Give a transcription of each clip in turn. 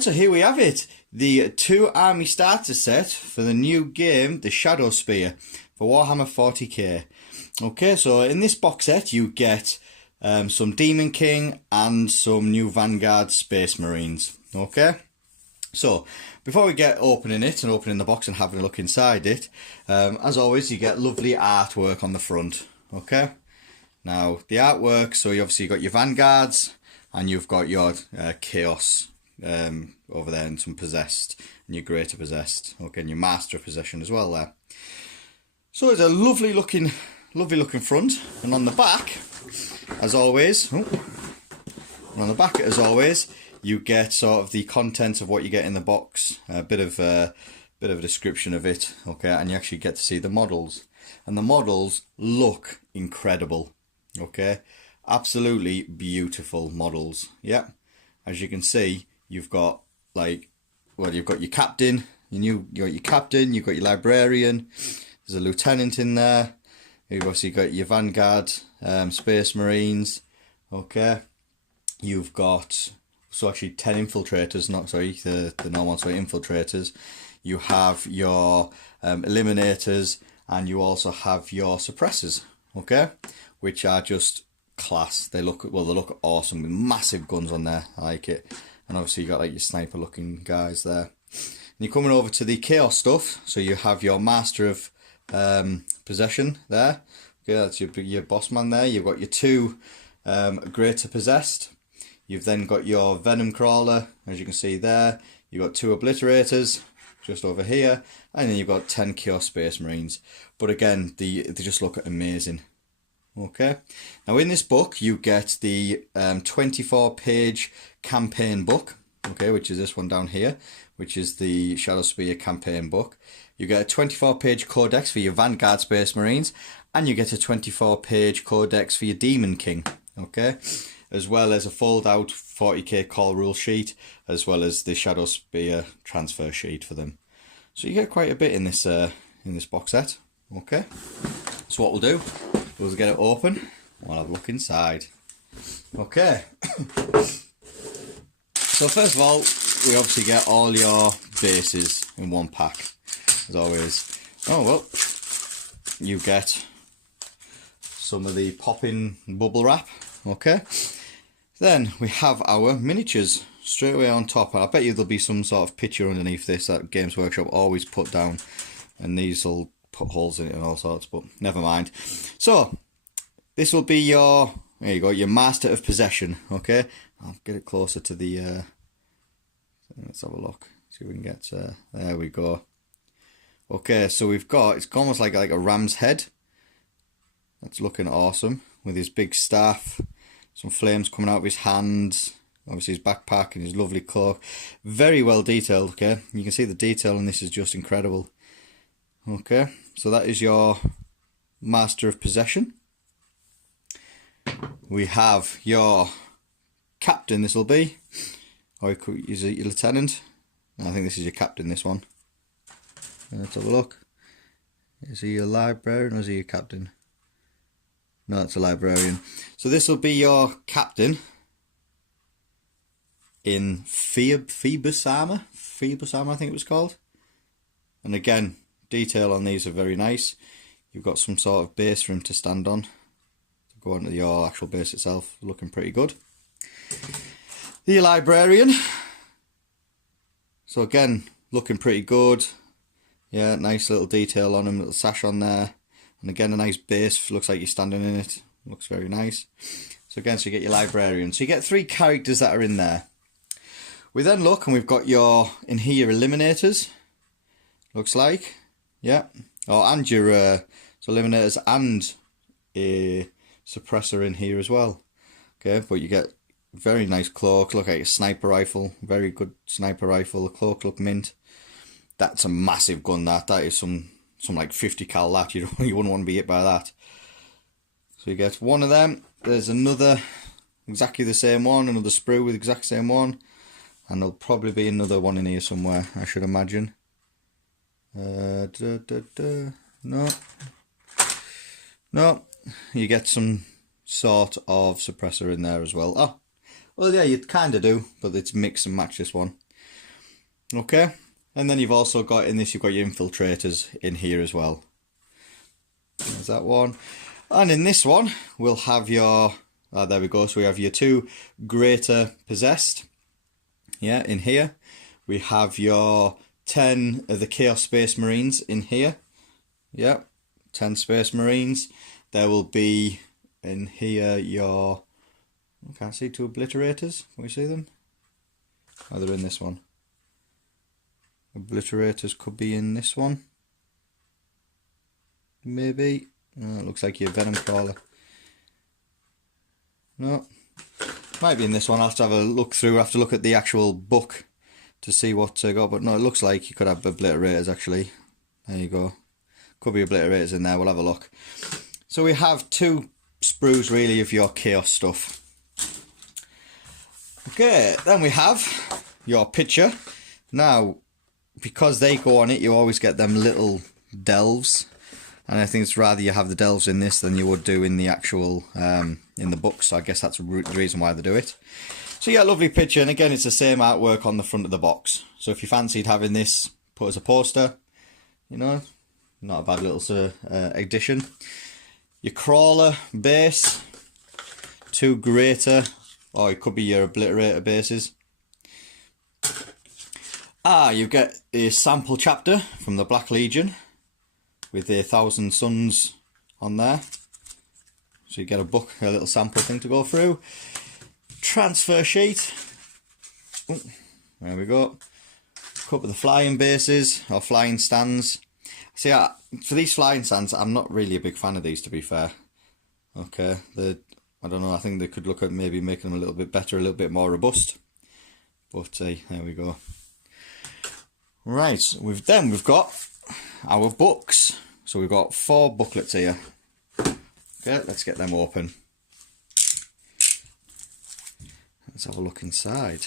Right, so here we have it. The 2 army starter set for the new game, the Shadowspear, for Warhammer 40k. Okay, so in this box set you get some demonkin and some new vanguard space marines. Okay, so before we get opening it and opening the box and having a look inside it, as always you get lovely artwork on the front. Okay, now the artwork, so you obviously got your vanguards and you've got your chaos over there, and some possessed, and your greater possessed. Okay, and your master of possession as well there. So it's a lovely looking front, and on the back, as always, you get sort of the contents of what you get in the box, a bit of a description of it. Okay, and you actually get to see the models, and the models look incredible. Okay, absolutely beautiful models. Yeah, as you can see, you've got you've got your captain, you've got your librarian, there's a lieutenant in there, you've obviously got your vanguard space marines. Okay, you've got actually 10 infiltrators, the normal, infiltrators. You have your eliminators, and you also have your suppressors. Okay, which are just class. They look awesome with massive guns on there. I like it. And obviously you got like your sniper looking guys there. And you're coming over to the chaos stuff, so you have your master of possession there. Okay, that's your boss man there. You've got your 2 greater possessed. You've then got your venom crawler, as you can see there. You've got 2 obliterators just over here, and then you've got 10 chaos space marines. But again, they just look amazing. Okay, now in this book you get the 24-page campaign book, okay, which is this one down here, which is the Shadowspear campaign book. You get a 24-page codex for your vanguard space marines, and you get a 24-page codex for your demonkin. Okay, as well as a fold-out 40k call rule sheet, as well as the Shadowspear transfer sheet for them. So you get quite a bit in this box set. Okay, so what we'll do, we'll get it open, we'll have a look inside. Okay, so first of all, we obviously get all your bases in one pack, as always. Oh well, you get some of the popping bubble wrap. Okay, then we have our miniatures straight away on top, and I bet you there'll be some sort of picture underneath this that Games Workshop always put down, and these will put holes in it and all sorts, but never mind. So this will be your, there you go, your master of possession. Okay, I'll get it closer to the let's have a look, see if we can get there we go. Okay, so we've got, it's almost like a ram's head. That's looking awesome, with his big staff, some flames coming out of his hands, obviously his backpack and his lovely cloak. Very well detailed. Okay, you can see the detail on this is just incredible. Okay, so that is your master of possession. We have your captain, this will be, or is it your lieutenant? I think this is your captain, this one. Let's have a look. Is he your librarian or is he your captain? No, it's a librarian. So this will be your captain in Phoebus armor. Phoebus armor, I think it was called. And again, detail on these are very nice. You've got some sort of base for him to stand on, to go onto your actual base itself. Looking pretty good. The librarian. So again, looking pretty good. Yeah, nice little detail on him, little sash on there. And again, a nice base, looks like you're standing in it. Looks very nice. So again, so you get your librarian. So you get 3 characters that are in there. We then look and we've got in here your eliminators. Looks like. Yeah. Oh, and your so eliminators and a suppressor in here as well. Okay, but you get very nice cloak. Look at your sniper rifle. Very good sniper rifle. The cloak look mint. That's a massive gun. That is some like 50 cal. That you wouldn't want to be hit by that. So you get one of them. There's another exactly the same one. Another sprue with the exact same one. And there'll probably be another one in here somewhere, I should imagine. No. No. You get some sort of suppressor in there as well. Oh, well, yeah, you kind of do, but it's mix and match this one. Okay, and then you've also got in this, you've got your infiltrators in here as well. There's that one. And in this one, we'll have your, there we go, so we have your 2 greater possessed. Yeah, in here. We have your 10 of the Chaos Space Marines in here. Yeah, 10 Space Marines. There will be in here your, I can't see, 2 obliterators. Can we see them? Oh, they're in this one. Obliterators could be in this one. Maybe. Oh, it looks like your venom crawler. No. Might be in this one. I'll have to have a look through. I have to look at the actual book to see what to go. But no, it looks like you could have obliterators actually. There you go. Could be obliterators in there. We'll have a look. So we have 2 sprues really of your chaos stuff. Okay, then we have your picture. Now, because they go on it, you always get them little delves. And I think it's rather you have the delves in this than you would do in the actual, in the book. So I guess that's the reason why they do it. So yeah, lovely picture. And again, it's the same artwork on the front of the box. So if you fancied having this put as a poster, you know, not a bad little addition. Your crawler base, 2 greater, or it could be your obliterator bases. You get a sample chapter from the Black Legion with the 1,000 Suns on there. So you get a book, a little sample thing to go through. Transfer sheet. Ooh, there we go. A couple of the flying bases or flying stands. See, for these flying stands, I'm not really a big fan of these, to be fair. Okay, I don't know, I think they could look at maybe making them a little bit better, a little bit more robust. But there we go. Right, we've got our books. So we've got 4 booklets here. Okay, let's get them open. Let's have a look inside.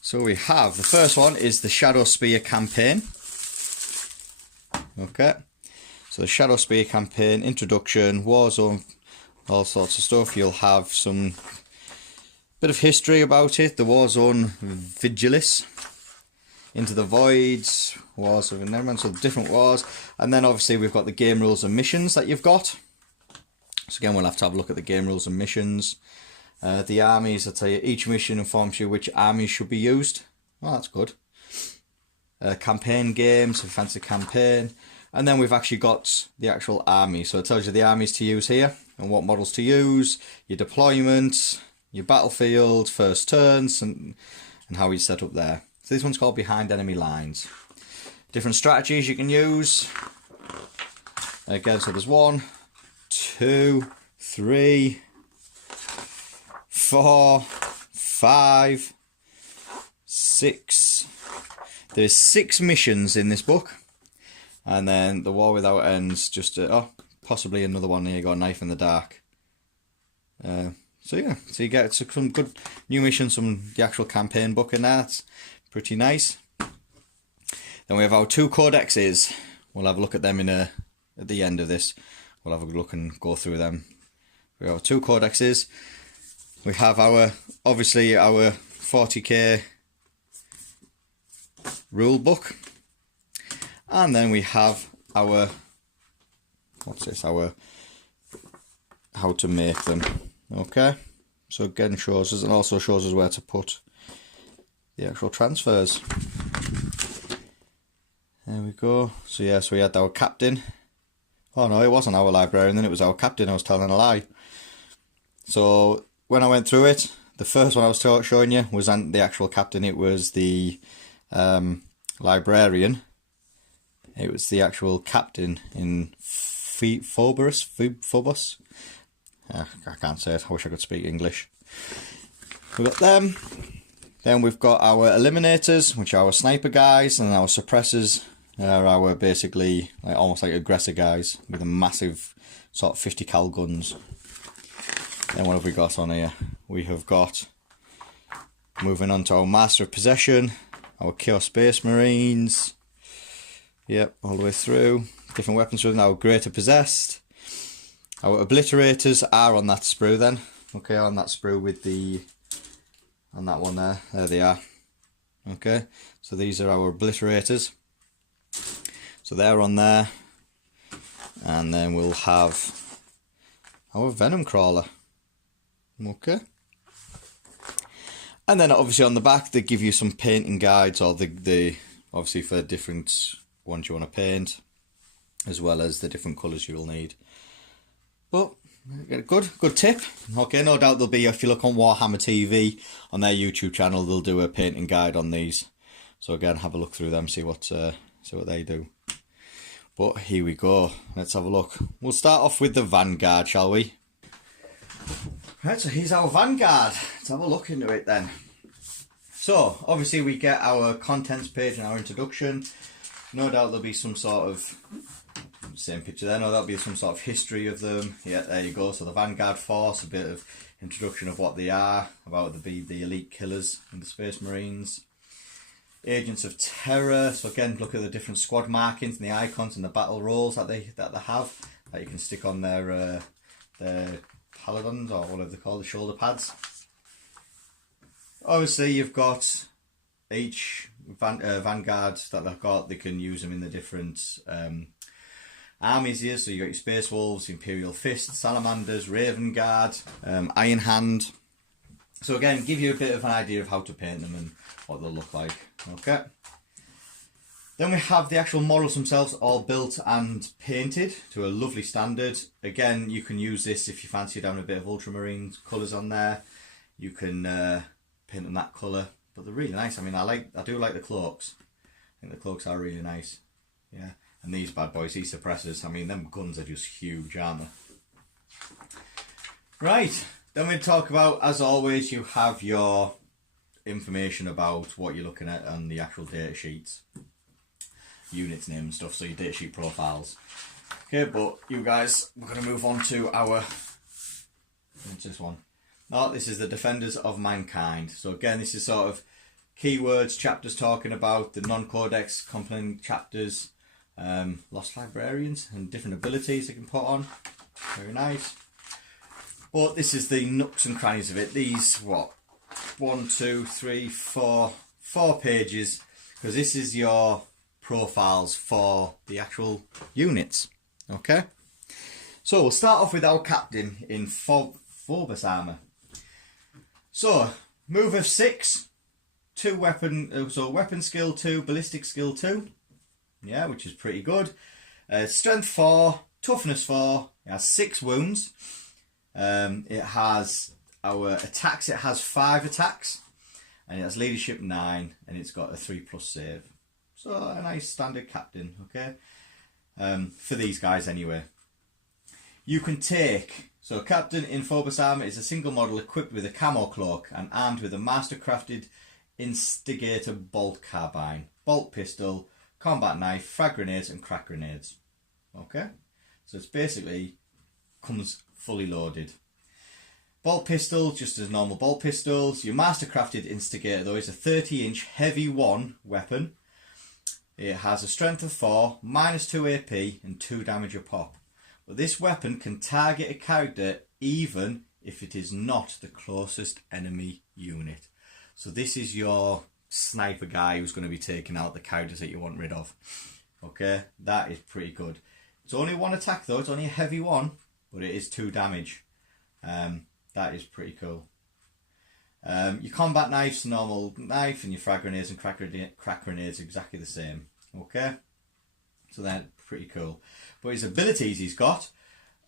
So we have, the first one is the Shadowspear campaign. Okay, so the Shadowspear campaign, introduction, Warzone, all sorts of stuff. You'll have some bit of history about it, the Warzone Vigilis, Into the Voids, Wars of Neverland, so different wars. And then obviously we've got the game rules and missions that you've got. So again, we'll have to have a look at the game rules and missions. The armies, I'll tell you, each mission informs you which armies should be used. Oh, that's good. Campaign games, a fancy campaign. And then we've actually got the actual army. So it tells you the armies to use here and what models to use, your deployment, your battlefield, first turns, and how you set up there. So this one's called Behind Enemy Lines. Different strategies you can use. Again, so there's 1, 2, 3, 4, 5, 6. There's 6 missions in this book. And then the War Without Ends, just possibly another one here. You got a Knife in the Dark. So yeah, so you get some good new missions from the actual campaign book in there. It's pretty nice. Then we have our 2 codexes. We'll have a look at them at the end of this. We'll have a look and go through them. We have 2 codexes. We have obviously our 40k rule book. And then we have our, our how to make them. Okay, so again shows us, and also shows us where to put the actual transfers. There we go. So yeah, so we had our captain. Oh no, it wasn't our librarian, then it was our captain. I was telling a lie. So when I went through it, the first one I was showing you wasn't the actual captain, it was the librarian. It was the actual captain in Phobos. I can't say it, I wish I could speak English. We've got them. Then we've got our eliminators, which are our sniper guys, and our suppressors are our basically almost like aggressor guys with a massive sort of 50 cal guns. Then what have we got on here? We have got, moving on to our Master of Possession, our Chaos Space Marines. Yep, all the way through. Different weapons through now. Greater Possessed. Our Obliterators are on that sprue then. Okay, on that sprue with the, on that one there. There they are. Okay, so these are our obliterators. So they're on there. And then we'll have our venom crawler. Okay. And then obviously on the back they give you some painting guides, or the obviously for different ones you want to paint, as well as the different colours you'll need. But good tip. Okay, no doubt there'll be, if you look on Warhammer TV on their YouTube channel, they'll do a painting guide on these. So again, have a look through them, see what they do. But here we go. Let's have a look. We'll start off with the vanguard, shall we? Right, so here's our vanguard. Let's have a look into it then. So obviously we get our contents page and our introduction. No doubt there'll be some sort of, same picture there, no, there'll be some sort of history of them. Yeah, there you go. So the Vanguard Force, a bit of introduction of what they are, about the elite killers in the Space Marines. Agents of Terror. So again, look at the different squad markings and the icons and the battle rolls that they have that you can stick on their paladins, or whatever they're called, the shoulder pads. Obviously, you've got each vanguard that they've got. They can use them in the different armies here. So you got your Space Wolves, Imperial Fist, Salamanders, Raven Guard, Iron Hand. So again, give you a bit of an idea of how to paint them and what they'll look like. Okay. Then we have the actual models themselves, all built and painted to a lovely standard. Again, you can use this if you fancy having a bit of ultramarine colours on there. You can paint them that colour, but they're really nice. I mean, I do like the cloaks. I think the cloaks are really nice. Yeah, and these bad boys, these suppressors. I mean, them guns are just huge, aren't they? Right. Then we talk about, as always, you have your information about what you're looking at on the actual data sheets. Units name and stuff, so your data sheet profiles. Okay, but you guys, we're going to move on to our, what's this one? Oh, this is the Defenders of Mankind. So again, this is sort of keywords, chapters talking about the non-codex complementing chapters, lost librarians and different abilities they can put on. Very nice. But this is the nooks and crannies of it. These, what? 1, 2, 3, 4 pages, because this is your profiles for the actual units. Okay, so we'll start off with our captain in Phobos armor. So move of 6, 2 weapon, so weapon skill 2, ballistic skill 2, yeah, which is pretty good. Strength 4, toughness 4. It has 6 wounds. It has our attacks. It has 5 attacks, and it has leadership 9, and it's got a 3+ save. So a nice standard captain, okay? For these guys anyway. You can take, so captain in Phobos armor is a single model equipped with a camo cloak and armed with a master-crafted instigator bolt carbine, bolt pistol, combat knife, frag grenades and crack grenades. Okay? So it's basically comes fully loaded. Bolt pistol, just as normal bolt pistols. Your master-crafted instigator though is a 30-inch heavy 1 weapon. It has a strength of 4, -2 AP and 2 damage a pop. But this weapon can target a character even if it is not the closest enemy unit. So this is your sniper guy who's going to be taking out the characters that you want rid of. Okay, that is pretty good. It's only 1 attack though, it's only a heavy 1, but it is 2 damage. That is pretty cool. Your combat knife's a normal knife, and your frag grenades and crack grenades are exactly the same. Okay, so they're pretty cool. But his abilities he's got,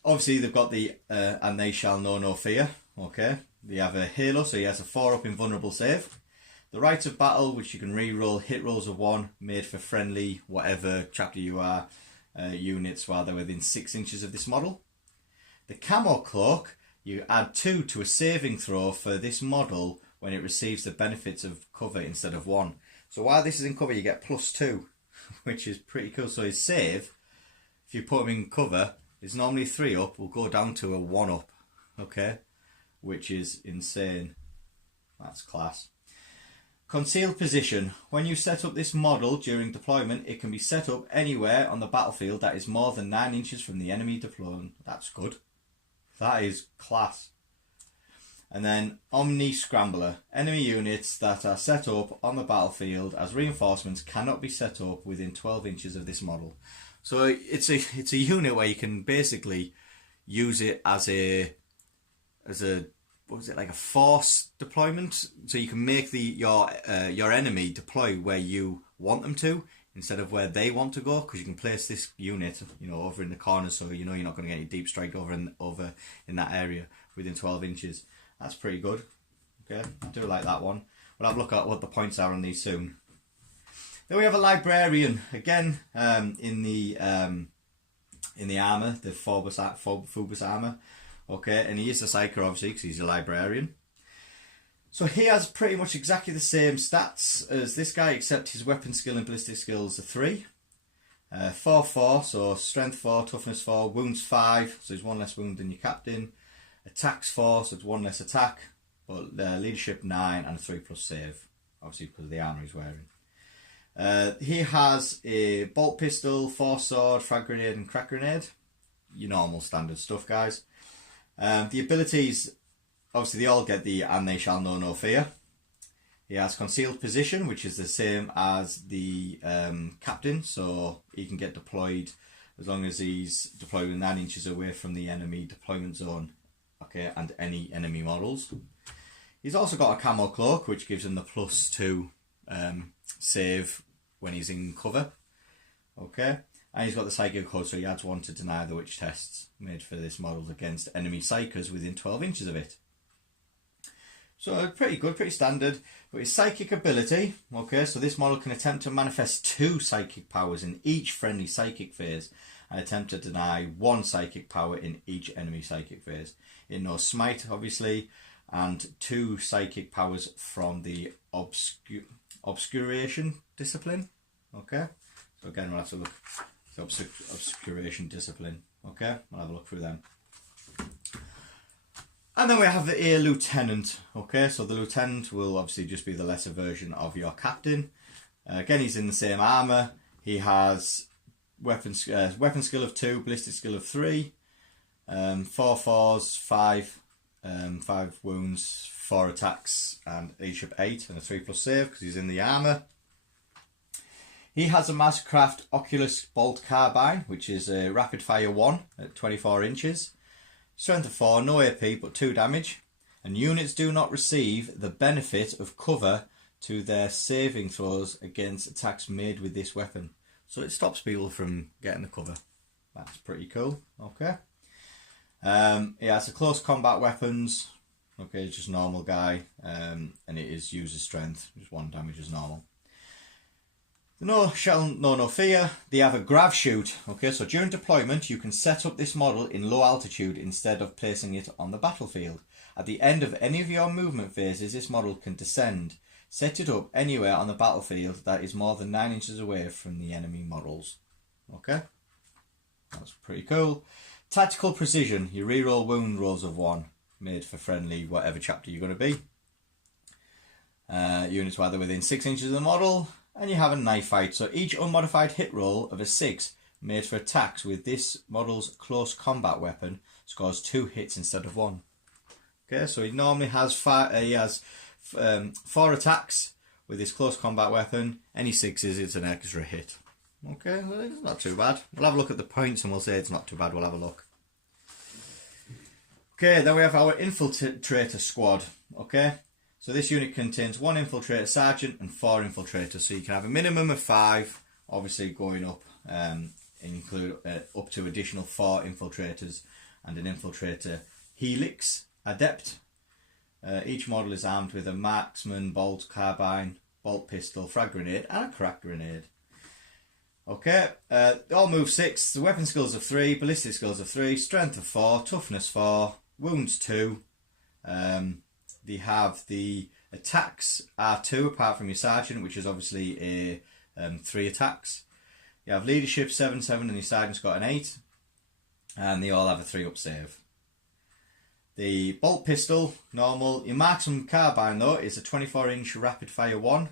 obviously they've got the and they shall know no fear. Okay, they have a halo, so he has a 4+ invulnerable save. The rites of battle, which you can re-roll hit rolls of 1, made for friendly whatever chapter you are units while they're within 6 inches of this model. The camo cloak, you add 2 to a saving throw for this model when it receives the benefits of cover instead of 1. So while this is in cover, you get +2, which is pretty cool. So his save, if you put him in cover, is normally 3 up, will go down to a 1 up, okay? Which is insane. That's class. Concealed position. When you set up this model during deployment, it can be set up anywhere on the battlefield that is more than 9 inches from the enemy deployment. That's good. That is class. And then Omni Scrambler. Enemy units that are set up on the battlefield as reinforcements cannot be set up within 12 inches of this model. So it's a unit where you can basically use it as a what was it, like a force deployment? So you can make your enemy deploy where you want them to instead of where they want to go, because you can place this unit, over in the corner, so you're not going to get any deep strike over in that area within 12 inches. That's pretty good. Okay, I do like that one. We'll have a look at what the points are on these soon. Then we have a librarian again, in the armor, the Phobos armor. Okay, and he is a psyker obviously because he's a librarian. So he has pretty much exactly the same stats as this guy, except his weapon skill and ballistic skills are 3. 4/4, so strength 4, toughness 4, wounds 5, so he's 1 less wound than your captain. Attacks 4, so it's 1 less attack, but leadership 9 and a 3+ save, obviously because of the armour he's wearing. He has a bolt pistol, force sword, frag grenade and crack grenade. Your normal standard stuff, guys. The abilities, obviously they all get the "and they shall know no fear." He has concealed position, which is the same as the captain, so he can get deployed as long as he's deployed 9 inches away from the enemy deployment zone, okay, and any enemy models. He's also got a camo cloak, which gives him the +2 save when he's in cover, okay. And he's got the psychic code, so he adds 1 to deny the witch tests made for this model against enemy psychers within 12 inches of it. So pretty good, pretty standard. But his psychic ability, okay, so this model can attempt to manifest 2 psychic powers in each friendly psychic phase and attempt to deny 1 psychic power in each enemy psychic phase. It knows smite, obviously, and 2 psychic powers from the obscuration discipline, okay. So again, we'll have to look. Obscuration discipline, okay, we'll have a look through them. And then we have the Air Lieutenant, okay, so the Lieutenant will obviously just be the lesser version of your captain. Again, he's in the same armour. He has weapon skill of 2, ballistic skill of 3, 4/4s, 5 wounds, 4 attacks, and leadership 8 and a 3+ save because he's in the armour. He has a Mastercraft Oculus Bolt Carbine, which is a rapid fire 1 at 24 inches. Strength of 4, no AP but 2 damage. And units do not receive the benefit of cover to their saving throws against attacks made with this weapon. So it stops people from getting the cover. That's pretty cool, okay. He has a close combat weapons, okay, just normal guy, and it is user strength, just 1 damage as normal. No fear. They have a grav chute. Okay, so during deployment, you can set up this model in low altitude instead of placing it on the battlefield. At the end of any of your movement phases, this model can descend. Set it up anywhere on the battlefield that is more than 9 inches away from the enemy models. Okay, that's pretty cool. Tactical precision. You reroll wound rolls of 1, made for friendly whatever chapter you're going to be. Units whether within 6 inches of the model. And you have a knife fight, so each unmodified hit roll of a 6 made for attacks with this model's close combat weapon scores 2 hits instead of 1. Okay, so he normally has 4 attacks with his close combat weapon. Any 6s, it's an extra hit. Okay, well, it's not too bad. We'll have a look at the points and we'll say it's not too bad. We'll have a look. Okay, then we have our infiltrator squad. Okay. So this unit contains 1 infiltrator sergeant and 4 infiltrators. So you can have a minimum of 5, obviously going up and include up to additional 4 infiltrators and an infiltrator helix adept. Each model is armed with a marksman, bolt, carbine, bolt pistol, frag grenade and a crack grenade. Okay, they all move 6, the weapon skills of 3, ballistic skills of 3, strength of 4, toughness 4, wounds 2. They have the attacks are 2 apart from your sergeant, which is obviously a 3 attacks. You have leadership 7 and your sergeant's got an 8, and they all have a 3+ save. The bolt pistol normal. Your marksman carbine though is a 24-inch rapid fire 1,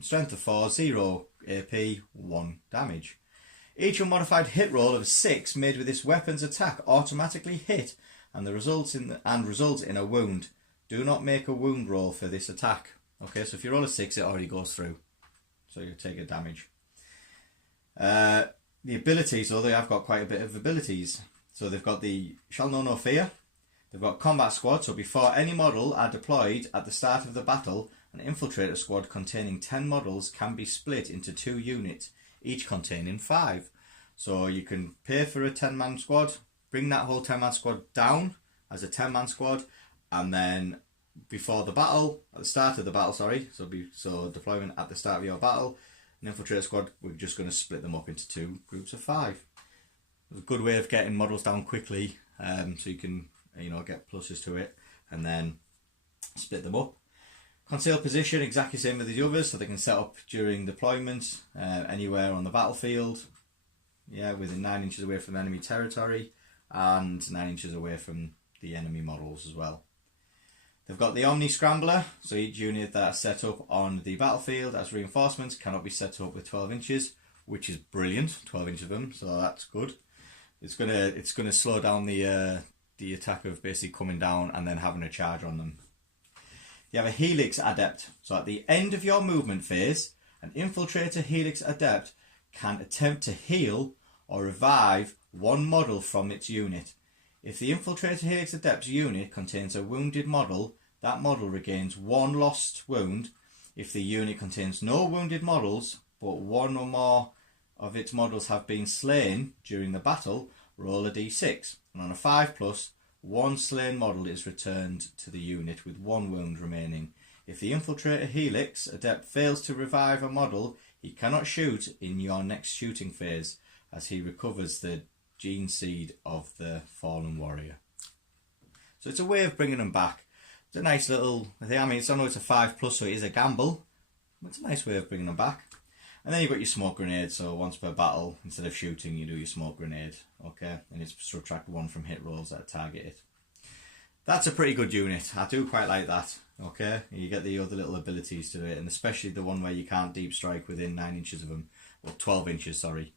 strength of 4, 0 AP, 1 damage. Each unmodified hit roll of a 6 made with this weapon's attack automatically hit and results in a wound. do not make a wound roll for this attack. Okay, so if you roll a 6, it already goes through. So you take a damage. The abilities, though, they have got quite a bit of abilities. So they've got the Shall Know No Fear. They've got Combat Squad. So before any model are deployed at the start of the battle, an infiltrator squad containing 10 models can be split into 2 units, each containing 5. So you can pay for a 10-man squad, bring that whole 10-man squad down as a 10-man squad, and then before the battle, at the start of the battle, so deployment at the start of your battle, an infiltrator squad, we're just going to split them up into 2 groups of 5. It's a good way of getting models down quickly, so you can get pluses to it, and then split them up. Concealed position, exactly the same with the others, so they can set up during deployment, anywhere on the battlefield, within 9 inches away from enemy territory, and 9 inches away from the enemy models as well. They've got the Omni Scrambler, so each unit that's set up on the battlefield as reinforcements cannot be set up with 12 inches, which is brilliant, 12 inches of them, so that's good. It's gonna slow down the attack of basically coming down and then having a charge on them. You have a Helix Adept, so at the end of your movement phase, an Infiltrator Helix Adept can attempt to heal or revive one model from its unit. If the Infiltrator Helix Adept's unit contains a wounded model, that model regains 1 lost wound. If the unit contains no wounded models, but 1 or more of its models have been slain during the battle, roll a d6. And on a 5+, 1 slain model is returned to the unit with 1 wound remaining. If the Infiltrator Helix Adept fails to revive a model, he cannot shoot in your next shooting phase, as he recovers the gene seed of the fallen warrior. So it's a way of bringing them back. It's a nice little thing. I mean, I know it's a 5+, so it is a gamble, but it's a nice way of bringing them back. And then you've got your smoke grenade, so once per battle, instead of shooting, you do your smoke grenade, okay? And it's subtract 1 from hit rolls that target it. That's a pretty good unit. I do quite like that, okay? You get the other little abilities to it, and especially the one where you can't deep strike within 9 inches of them, or 12 inches, sorry.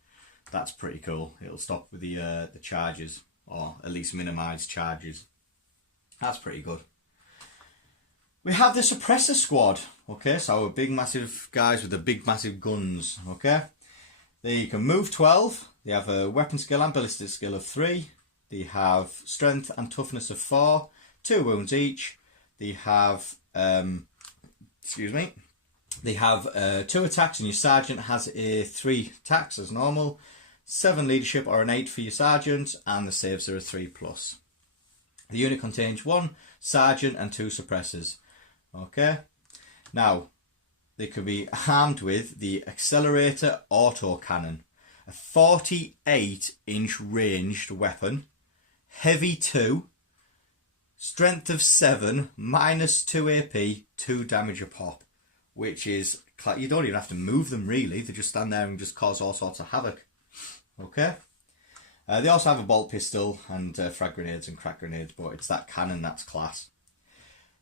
That's pretty cool. It'll stop with the charges, or at least minimise charges. That's pretty good. We have the Suppressor Squad, okay, so our big massive guys with the big massive guns, okay. They can move 12, they have a weapon skill and ballistic skill of 3, they have strength and toughness of 4, 2 wounds each, they have, they have 2 attacks, and your sergeant has a 3 attacks as normal, 7 leadership or an 8 for your sergeant, and the saves are a 3+. The unit contains 1 sergeant and 2 suppressors. Okay, now they can be armed with the Accelerator Autocannon, a 48-inch ranged weapon, heavy 2, strength of 7, -2 AP, 2 damage a pop, which is, you don't even have to move them really, they just stand there and just cause all sorts of havoc. Okay, they also have a bolt pistol and frag grenades and crack grenades, but it's that cannon that's class.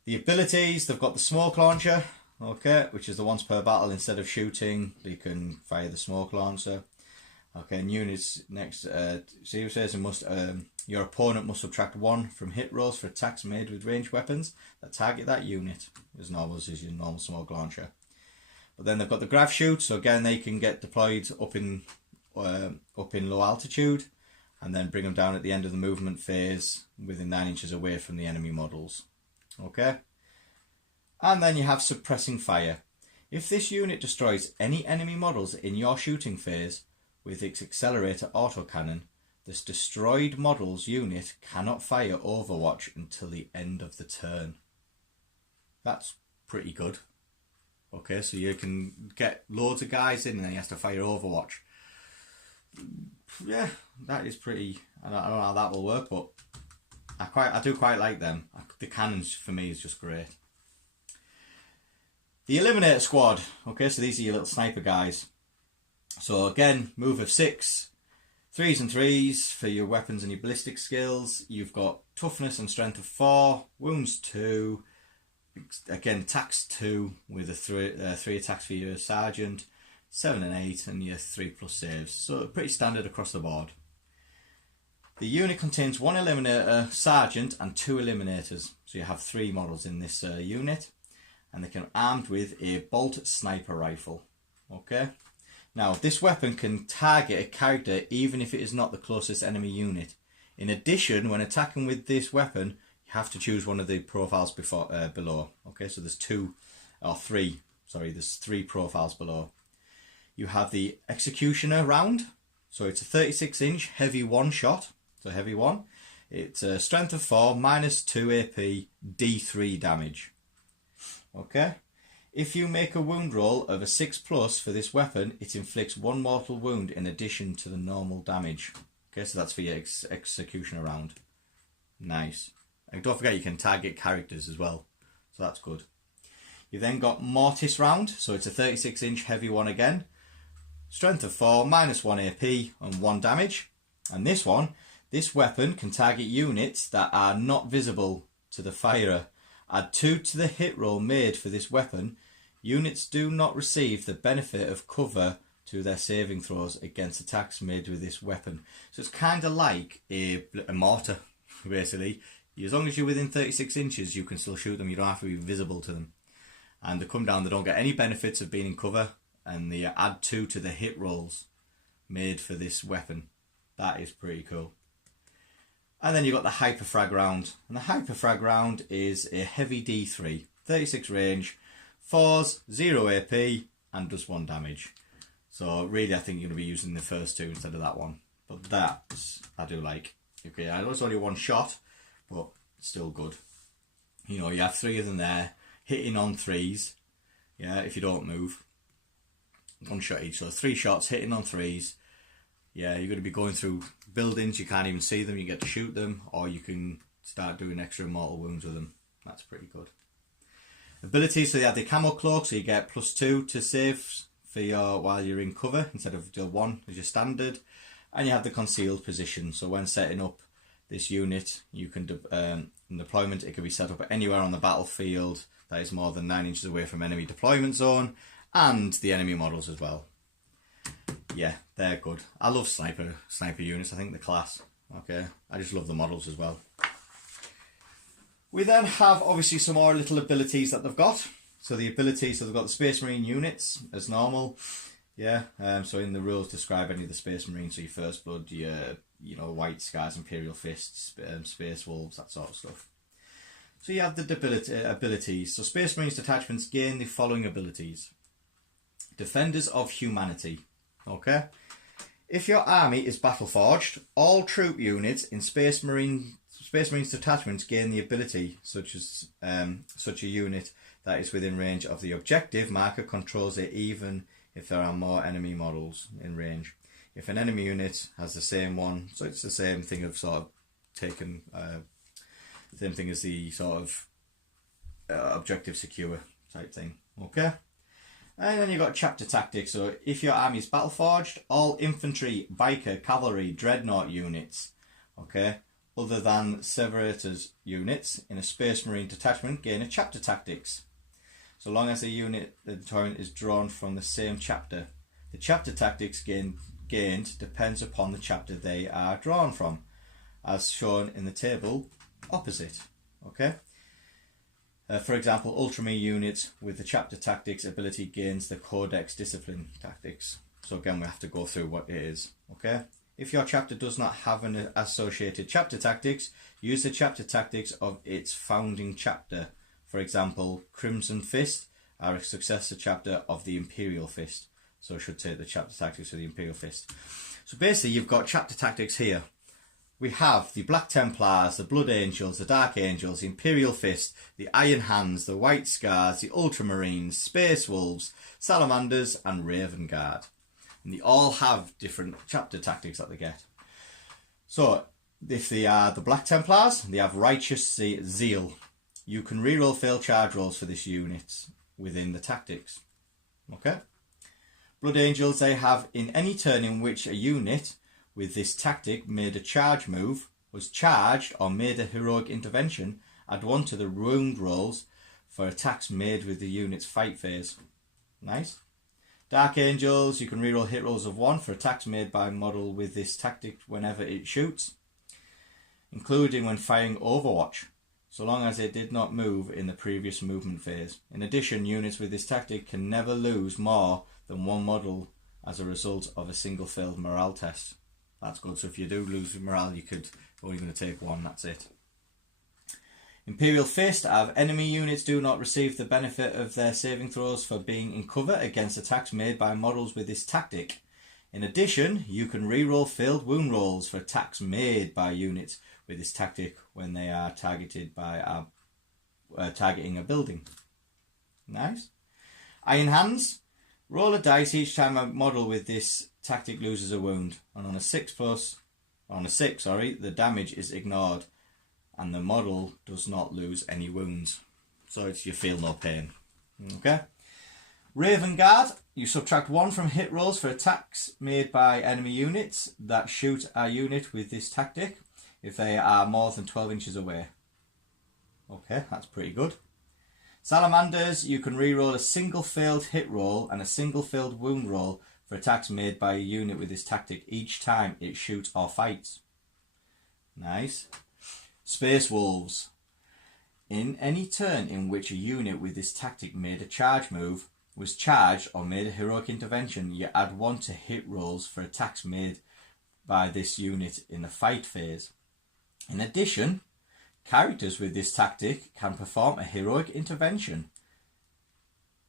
The abilities, they've got the smoke launcher, okay, which is the once per battle. Instead of shooting, they can fire the smoke launcher. Okay, and units next, see what it says, your opponent must subtract 1 from hit rolls for attacks made with ranged weapons that target that unit, as normal as your normal smoke launcher. But then they've got the grav shoot, so again they can get deployed up in low altitude, and then bring them down at the end of the movement phase within 9 inches away from the enemy models. Okay, and then you have suppressing fire. If this unit destroys any enemy models in your shooting phase with its Accelerator Autocannon, this destroyed models unit cannot fire Overwatch until the end of the turn. That's pretty good. Okay, so you can get loads of guys in and then you have to fire Overwatch. Yeah, that is pretty, I don't know how that will work, but I do quite like them. The cannons for me is just great. The Eliminator Squad. Okay, so these are your little sniper guys. So again, move of 6, 3s and 3s for your weapons and your ballistic skills. You've got toughness and strength of 4, wounds 2, again attacks 2 with a 3 attacks for your sergeant, 7 and 8, and your 3+ saves. So pretty standard across the board. The unit contains 1 eliminator, sergeant and 2 eliminators. So you have 3 models in this unit, and they can be armed with a bolt sniper rifle. Okay. Now this weapon can target a character even if it is not the closest enemy unit. In addition, when attacking with this weapon, you have to choose one of the profiles below. Okay, so there's 3 profiles below. You have the executioner round. So it's a 36-inch heavy one shot. So heavy one. It's a strength of 4, -2 AP, D3 damage. Okay. If you make a wound roll of a 6+ for this weapon, it inflicts 1 mortal wound in addition to the normal damage. Okay, so that's for your executioner round. Nice. And don't forget you can target characters as well. So that's good. You've then got mortis round. So it's a 36-inch heavy one again. Strength of 4, -1 AP and 1 damage. And this weapon can target units that are not visible to the firer. Add 2 to the hit roll made for this weapon. Units do not receive the benefit of cover to their saving throws against attacks made with this weapon. So it's kind of like a mortar, basically. As long as you're within 36 inches, you can still shoot them. You don't have to be visible to them. And they come down, they don't get any benefits of being in cover. And they add 2 to the hit rolls made for this weapon. That is pretty cool. And then you've got the hyperfrag round. And the hyperfrag round is a heavy D3, 36 range, 4s, 0 AP, and does 1 damage. So really I think you're going to be using the first 2 instead of that one. But that I do like. Okay, I know it's only 1 shot, but still good. You know, you have 3 of them there, hitting on 3s, yeah, if you don't move. 1 shot each, so 3 shots, hitting on 3s. Yeah, you're going to be going through buildings, you can't even see them, you get to shoot them, or you can start doing extra mortal wounds with them. That's pretty good. Abilities, so you have the camo cloak, so you get +2 to saves for while you're in cover, instead of 1 as your standard. And you have the concealed position, so when setting up this unit, you can, in deployment, it can be set up anywhere on the battlefield that is more than 9 inches away from enemy deployment zone, and the enemy models as well. Yeah, they're good. I love sniper units. I think the class. Okay, I just love the models as well. We then have obviously some more little abilities that they've got. So the abilities, so they've got the Space Marine units as normal. Yeah, so in the rules describe any of the Space Marines, so your First Blood, your White Scars, Imperial Fists, Space Wolves, that sort of stuff. So you have the abilities. So Space Marines detachments gain the following abilities. Defenders of Humanity. Okay. If your army is battle forged, all troop units in Space Marines detachments gain the ability, such a unit that is within range of the objective marker controls it, even if there are more enemy models in range. If an enemy unit has the same one, so it's the same thing of sort of taken, same thing as the sort of objective secure type thing. Okay. And then you've got chapter tactics. So if your army is battle forged, all infantry, biker, cavalry, dreadnought units, okay, other than Severators units in a Space Marine detachment gain a chapter tactics. So long as the detachment is drawn from the same chapter. The chapter tactics gained depends upon the chapter they are drawn from, as shown in the table opposite. Okay. For example, Ultramarine units with the chapter tactics ability gains the Codex Discipline tactics. So again, we have to go through what it is. Okay. If your chapter does not have an associated chapter tactics, use the chapter tactics of its founding chapter. For example, Crimson Fist are a successor chapter of the Imperial Fist. So I should take the chapter tactics of the Imperial Fist. So basically, you've got chapter tactics here. We have the Black Templars, the Blood Angels, the Dark Angels, the Imperial Fist, the Iron Hands, the White Scars, the Ultramarines, Space Wolves, Salamanders, and Raven Guard. And they all have different chapter tactics that they get. So, if they are the Black Templars, they have Righteous Zeal. You can reroll failed charge rolls for this unit within the tactics. Okay? Blood Angels, they have in any turn in which a unit with this tactic made a charge move, was charged, or made a heroic intervention, add 1 to the wound rolls for attacks made with the unit's fight phase. Nice. Dark Angels, you can reroll hit rolls of 1 for attacks made by a model with this tactic whenever it shoots. including when firing Overwatch, so long as it did not move in the previous movement phase. In addition, units with this tactic can never lose more than one model as a result of a single failed morale test. That's good, so if you do lose morale, you could only going to take one, that's it. Imperial Fist have enemy units do not receive the benefit of their saving throws for being in cover against attacks made by models with this tactic. In addition, you can reroll failed wound rolls for attacks made by units with this tactic when they are targeted by targeting a building. Nice. Iron Hands. Roll a dice each time a model with this tactic loses a wound, and on a 6, the damage is ignored, and the model does not lose any wounds. So you feel no pain. Okay. Raven Guard. You subtract 1 from hit rolls for attacks made by enemy units that shoot a unit with this tactic if they are more than 12 inches away. Okay, that's pretty good. Salamanders, you can reroll a single failed hit roll and a single failed wound roll for attacks made by a unit with this tactic each time it shoots or fights. Nice. Space Wolves. In any turn in which a unit with this tactic made a charge move, was charged or made a heroic intervention, you add 1 to hit rolls for attacks made by this unit in the fight phase. In addition, characters with this tactic can perform a heroic intervention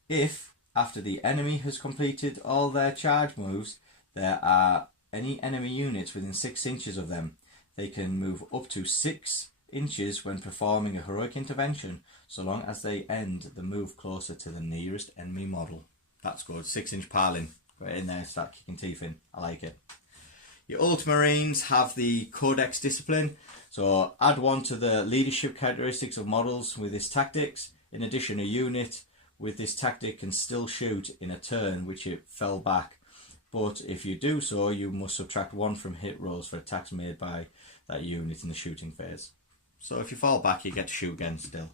if, after the enemy has completed all their charge moves, there are any enemy units within 6 inches of them. They can move up to 6 inches when performing a heroic intervention, so long as they end the move closer to the nearest enemy model. That's good. 6-inch piling. Put it in there, start kicking teeth in. I like it. Your Ultramarines have the Codex Discipline, so add 1 to the leadership characteristics of models with this tactics. In addition, a unit with this tactic can still shoot in a turn which it fell back, but if you do so, you must subtract 1 from hit rolls for attacks made by that unit in the shooting phase. So if you fall back, you get to shoot again still.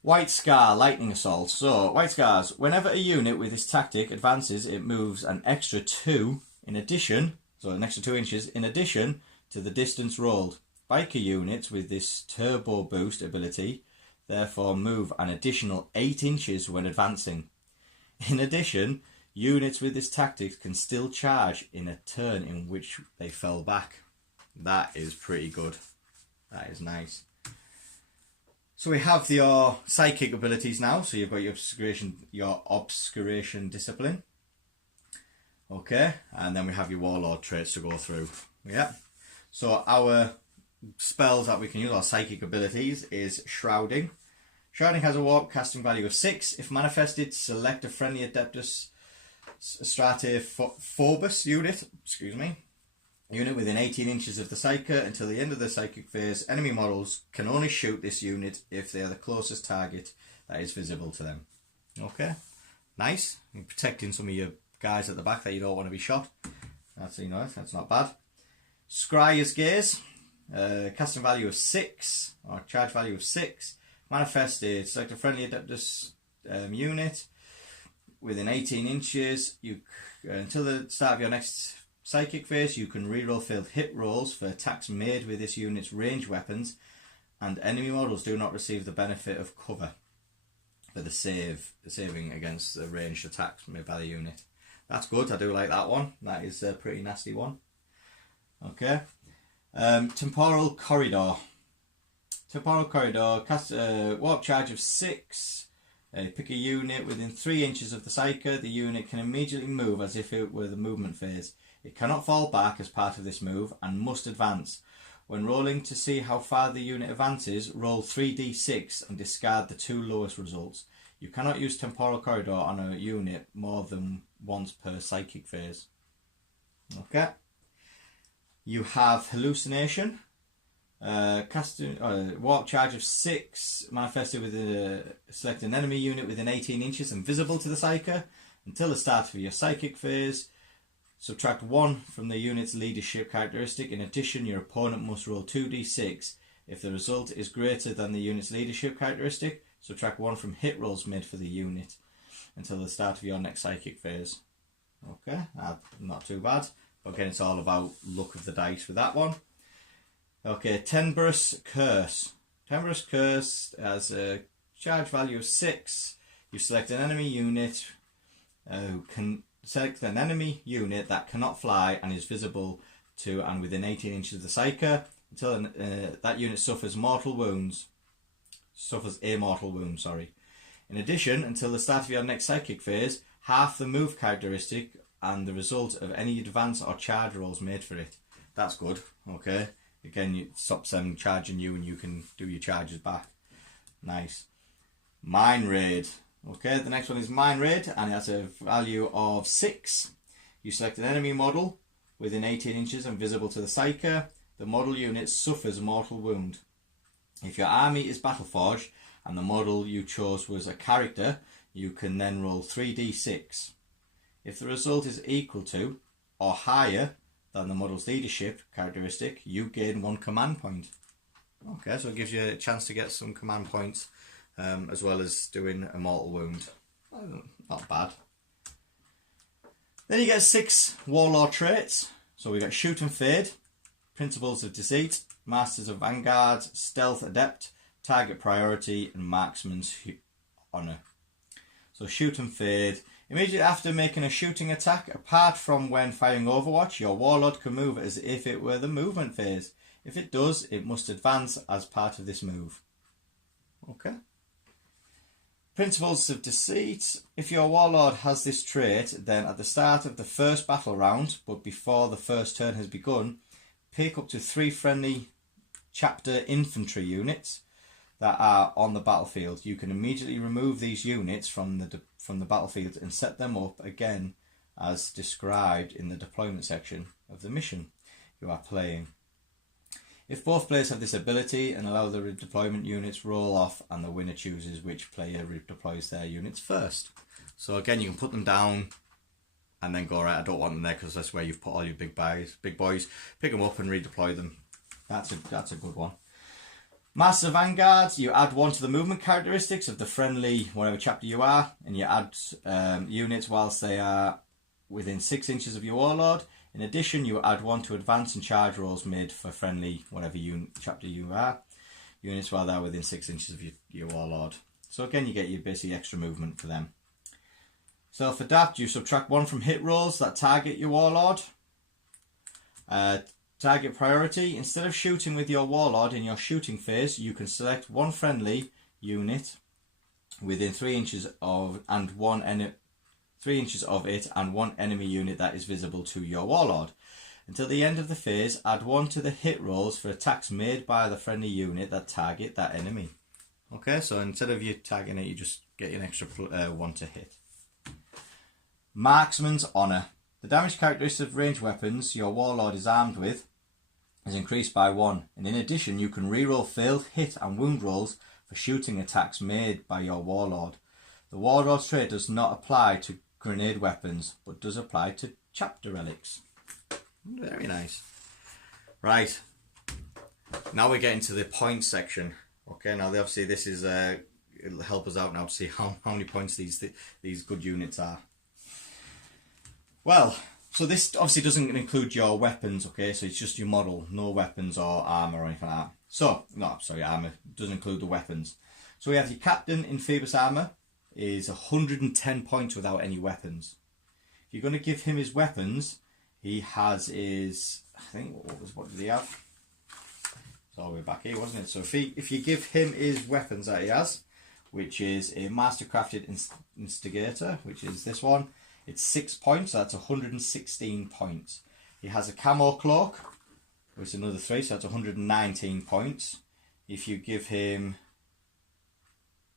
White Scar Lightning Assault. So, White Scars, whenever a unit with this tactic advances, it moves an extra 2 in addition, so an extra 2 inches, in addition to the distance rolled. Biker units with this turbo boost ability therefore move an additional 8 inches when advancing. In addition, units with this tactic can still charge in a turn in which they fell back. That is pretty good. That is nice. So we have your psychic abilities now. So you've got your obscuration discipline. Okay, and then we have your warlord traits to go through. Yeah. So our spells that we can use, our psychic abilities, is shrouding. Shrouding has a warp casting value of 6. If manifested, select a friendly Adeptus Strate Phobos unit. Unit within 18 inches of the Psyker until the end of the psychic phase. Enemy models can only shoot this unit if they are the closest target that is visible to them. Okay, nice. You're protecting some of your guys at the back that you don't want to be shot. That's, you know, that's not bad. Scryer's Gaze, casting value of 6 or charge value of 6. Manifested, select a friendly Adeptus unit within 18 inches. Until the start of your next psychic phase, you can reroll failed hit rolls for attacks made with this unit's range weapons, and enemy models do not receive the benefit of cover for the saving against the ranged attacks made by the unit. That's good. I do like that one. That is a pretty nasty one. Okay. Temporal Corridor. Temporal Corridor casts a warp charge of 6. Pick a unit within 3 inches of the Psyker. The unit can immediately move as if it were the movement phase. It cannot fall back as part of this move and must advance. When rolling to see how far the unit advances, roll 3d6 and discard the 2 lowest results. You cannot use Temporal Corridor on a unit more than once per psychic phase. Okay. You have Hallucination. Casting warp charge of 6, manifested with select an enemy unit within 18 inches and visible to the Psyker. Until the start of your psychic phase, subtract 1 from the unit's leadership characteristic. In addition, your opponent must roll 2d6. If the result is greater than the unit's leadership characteristic, subtract 1 from hit rolls made for the unit until the start of your next psychic phase. Okay, not too bad. But again, it's all about luck of the dice with that one. Okay, Tenbrous Curse. Tenbrous Curse has a charge value of 6. You select an enemy unit that cannot fly and is visible to and within 18 inches of the psyker until that unit suffers a mortal wound. In addition, until the start of your next psychic phase, half the move characteristic and the result of any advance or charge rolls made for it. That's good. Okay. Again, it stops them charging you and you can do your charges back. Nice. Mine Raid. Okay, the next one is Mine Raid and it has a value of 6. You select an enemy model within 18 inches and visible to the psyker. The model unit suffers a mortal wound. If your army is Battleforged and the model you chose was a character, you can then roll 3d6. If the result is equal to or higher than the model's leadership characteristic, you gain 1 command point. Okay, so it gives you a chance to get some command points as well as doing a mortal wound. Not bad. Then you get 6 warlord traits. So we got Shoot and Fade, Principles of Deceit, Masters of Vanguard, Stealth Adept, Target Priority, and Marksman's Honour. So Shoot and Fade. Immediately after making a shooting attack, apart from when firing Overwatch, your warlord can move as if it were the movement phase. If it does, it must advance as part of this move. Okay. Principles of Deceit. If your warlord has this trait, then at the start of the first battle round, but before the first turn has begun, pick up to 3 friendly chapter infantry units that are on the battlefield. You can immediately remove these units from the battlefield and set them up again as described in the deployment section of the mission you are playing. If both players have this ability and allow the redeployment units roll off and the winner chooses which player redeploys their units first. So again, you can put them down and then go, right, I don't want them there because that's where you've put all your big boys. Pick them up and redeploy them. That's a good one. Master Vanguard, you add 1 to the movement characteristics of the friendly whatever chapter you are, and you add units whilst they are within 6 inches of your warlord. In addition, you add 1 to advance and charge rolls made for friendly whatever chapter you are, units while they're within 6 inches of your warlord. So again, you get your basically extra movement for them. Self-adapt, you subtract 1 from hit rolls that target your warlord. Target priority, instead of shooting with your warlord in your shooting phase, you can select 1 friendly unit within 3 inches of and 3 inches of it and 1 enemy unit that is visible to your warlord. Until the end of the phase, add 1 to the hit rolls for attacks made by the friendly unit that target that enemy. Okay, so instead of you tagging it, you just get an extra 1 to hit. Marksman's Honour. The damage characteristic of ranged weapons your warlord is armed with is increased by 1, and in addition you can reroll failed hit and wound rolls for shooting attacks made by your warlord. The warlord's trait does not apply to grenade weapons, but does apply to chapter relics. Very nice. Right, now we're getting to the points section. Okay, now obviously this is it'll help us out now to see how many points these good units are. Well, so this obviously doesn't include your weapons, okay? So it's just your model, no weapons or armour or anything like that. So, no, sorry, armour doesn't include the weapons. So we have your Captain in Phoebus Armour is 110 points without any weapons. If you're going to give him his weapons, he has his, I think, what did he have? It's all the way back here, wasn't it? So if you give him his weapons that he has, which is a Mastercrafted Instigator, which is this one, it's 6 points, so that's 116 points. He has a Camo Cloak, which is another 3, so that's 119 points. If you give him,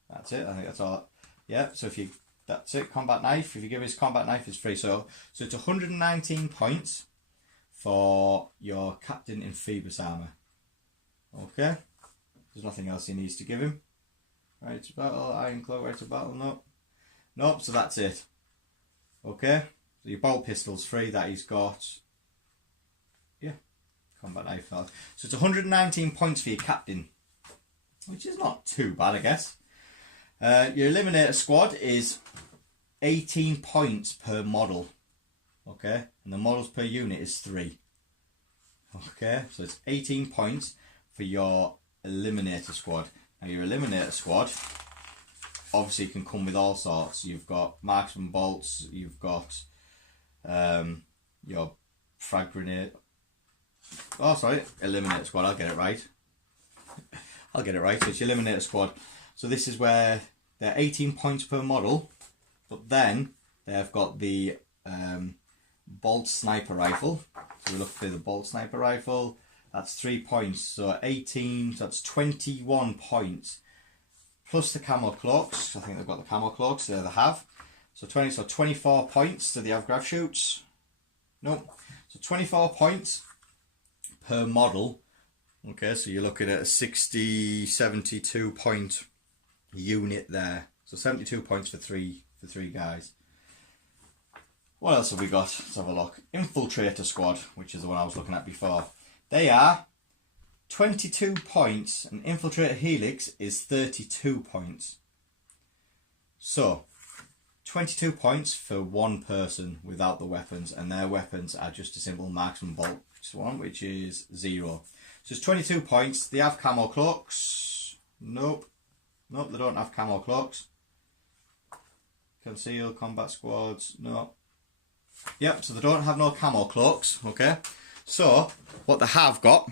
that's it, I think that's all. Yeah, so that's it, Combat Knife. If you give his Combat Knife, it's free. So it's 119 points for your Captain in Phoebus Armour. Okay, there's nothing else he needs to give him. Right to battle, Iron Cloak, right to battle, nope, so that's it. Okay, so your bolt pistol's free that he's got. Yeah, Combat Knife. So it's 119 points for your Captain, which is not too bad, I guess. Your Eliminator squad is 18 points per model. Okay, and the models per unit is 3. Okay, so it's 18 points for your Eliminator squad. Now your Eliminator squad obviously can come with all sorts. You've got marksman bolts, you've got your frag grenade. Oh, sorry, Eliminator squad, I'll get it right. I'll get it right, so it's your Eliminator squad. So this is where they're 18 points per model, but then they've got the bolt sniper rifle. So we look for the bolt sniper rifle, that's 3 points, so 18, so that's 21 points. Plus the camo cloaks, I think they've got the camo cloaks, there they have. So 24 points, do they have grav shoots? No. So 24 points per model. Okay, so you're looking at a 72 point unit there. So 72 points for three guys. What else have we got? Let's have a look. Infiltrator squad, which is the one I was looking at before. They are 22 points, and Infiltrator Helix is 32 points. So 22 points for one person without the weapons, and their weapons are just a simple marksman bolt one, which is 0. So it's 22 points. They have camo cloaks. Nope, they don't have camo cloaks. Conceal combat squads. No. Yep, so they don't have no camo cloaks. Okay, so what they have got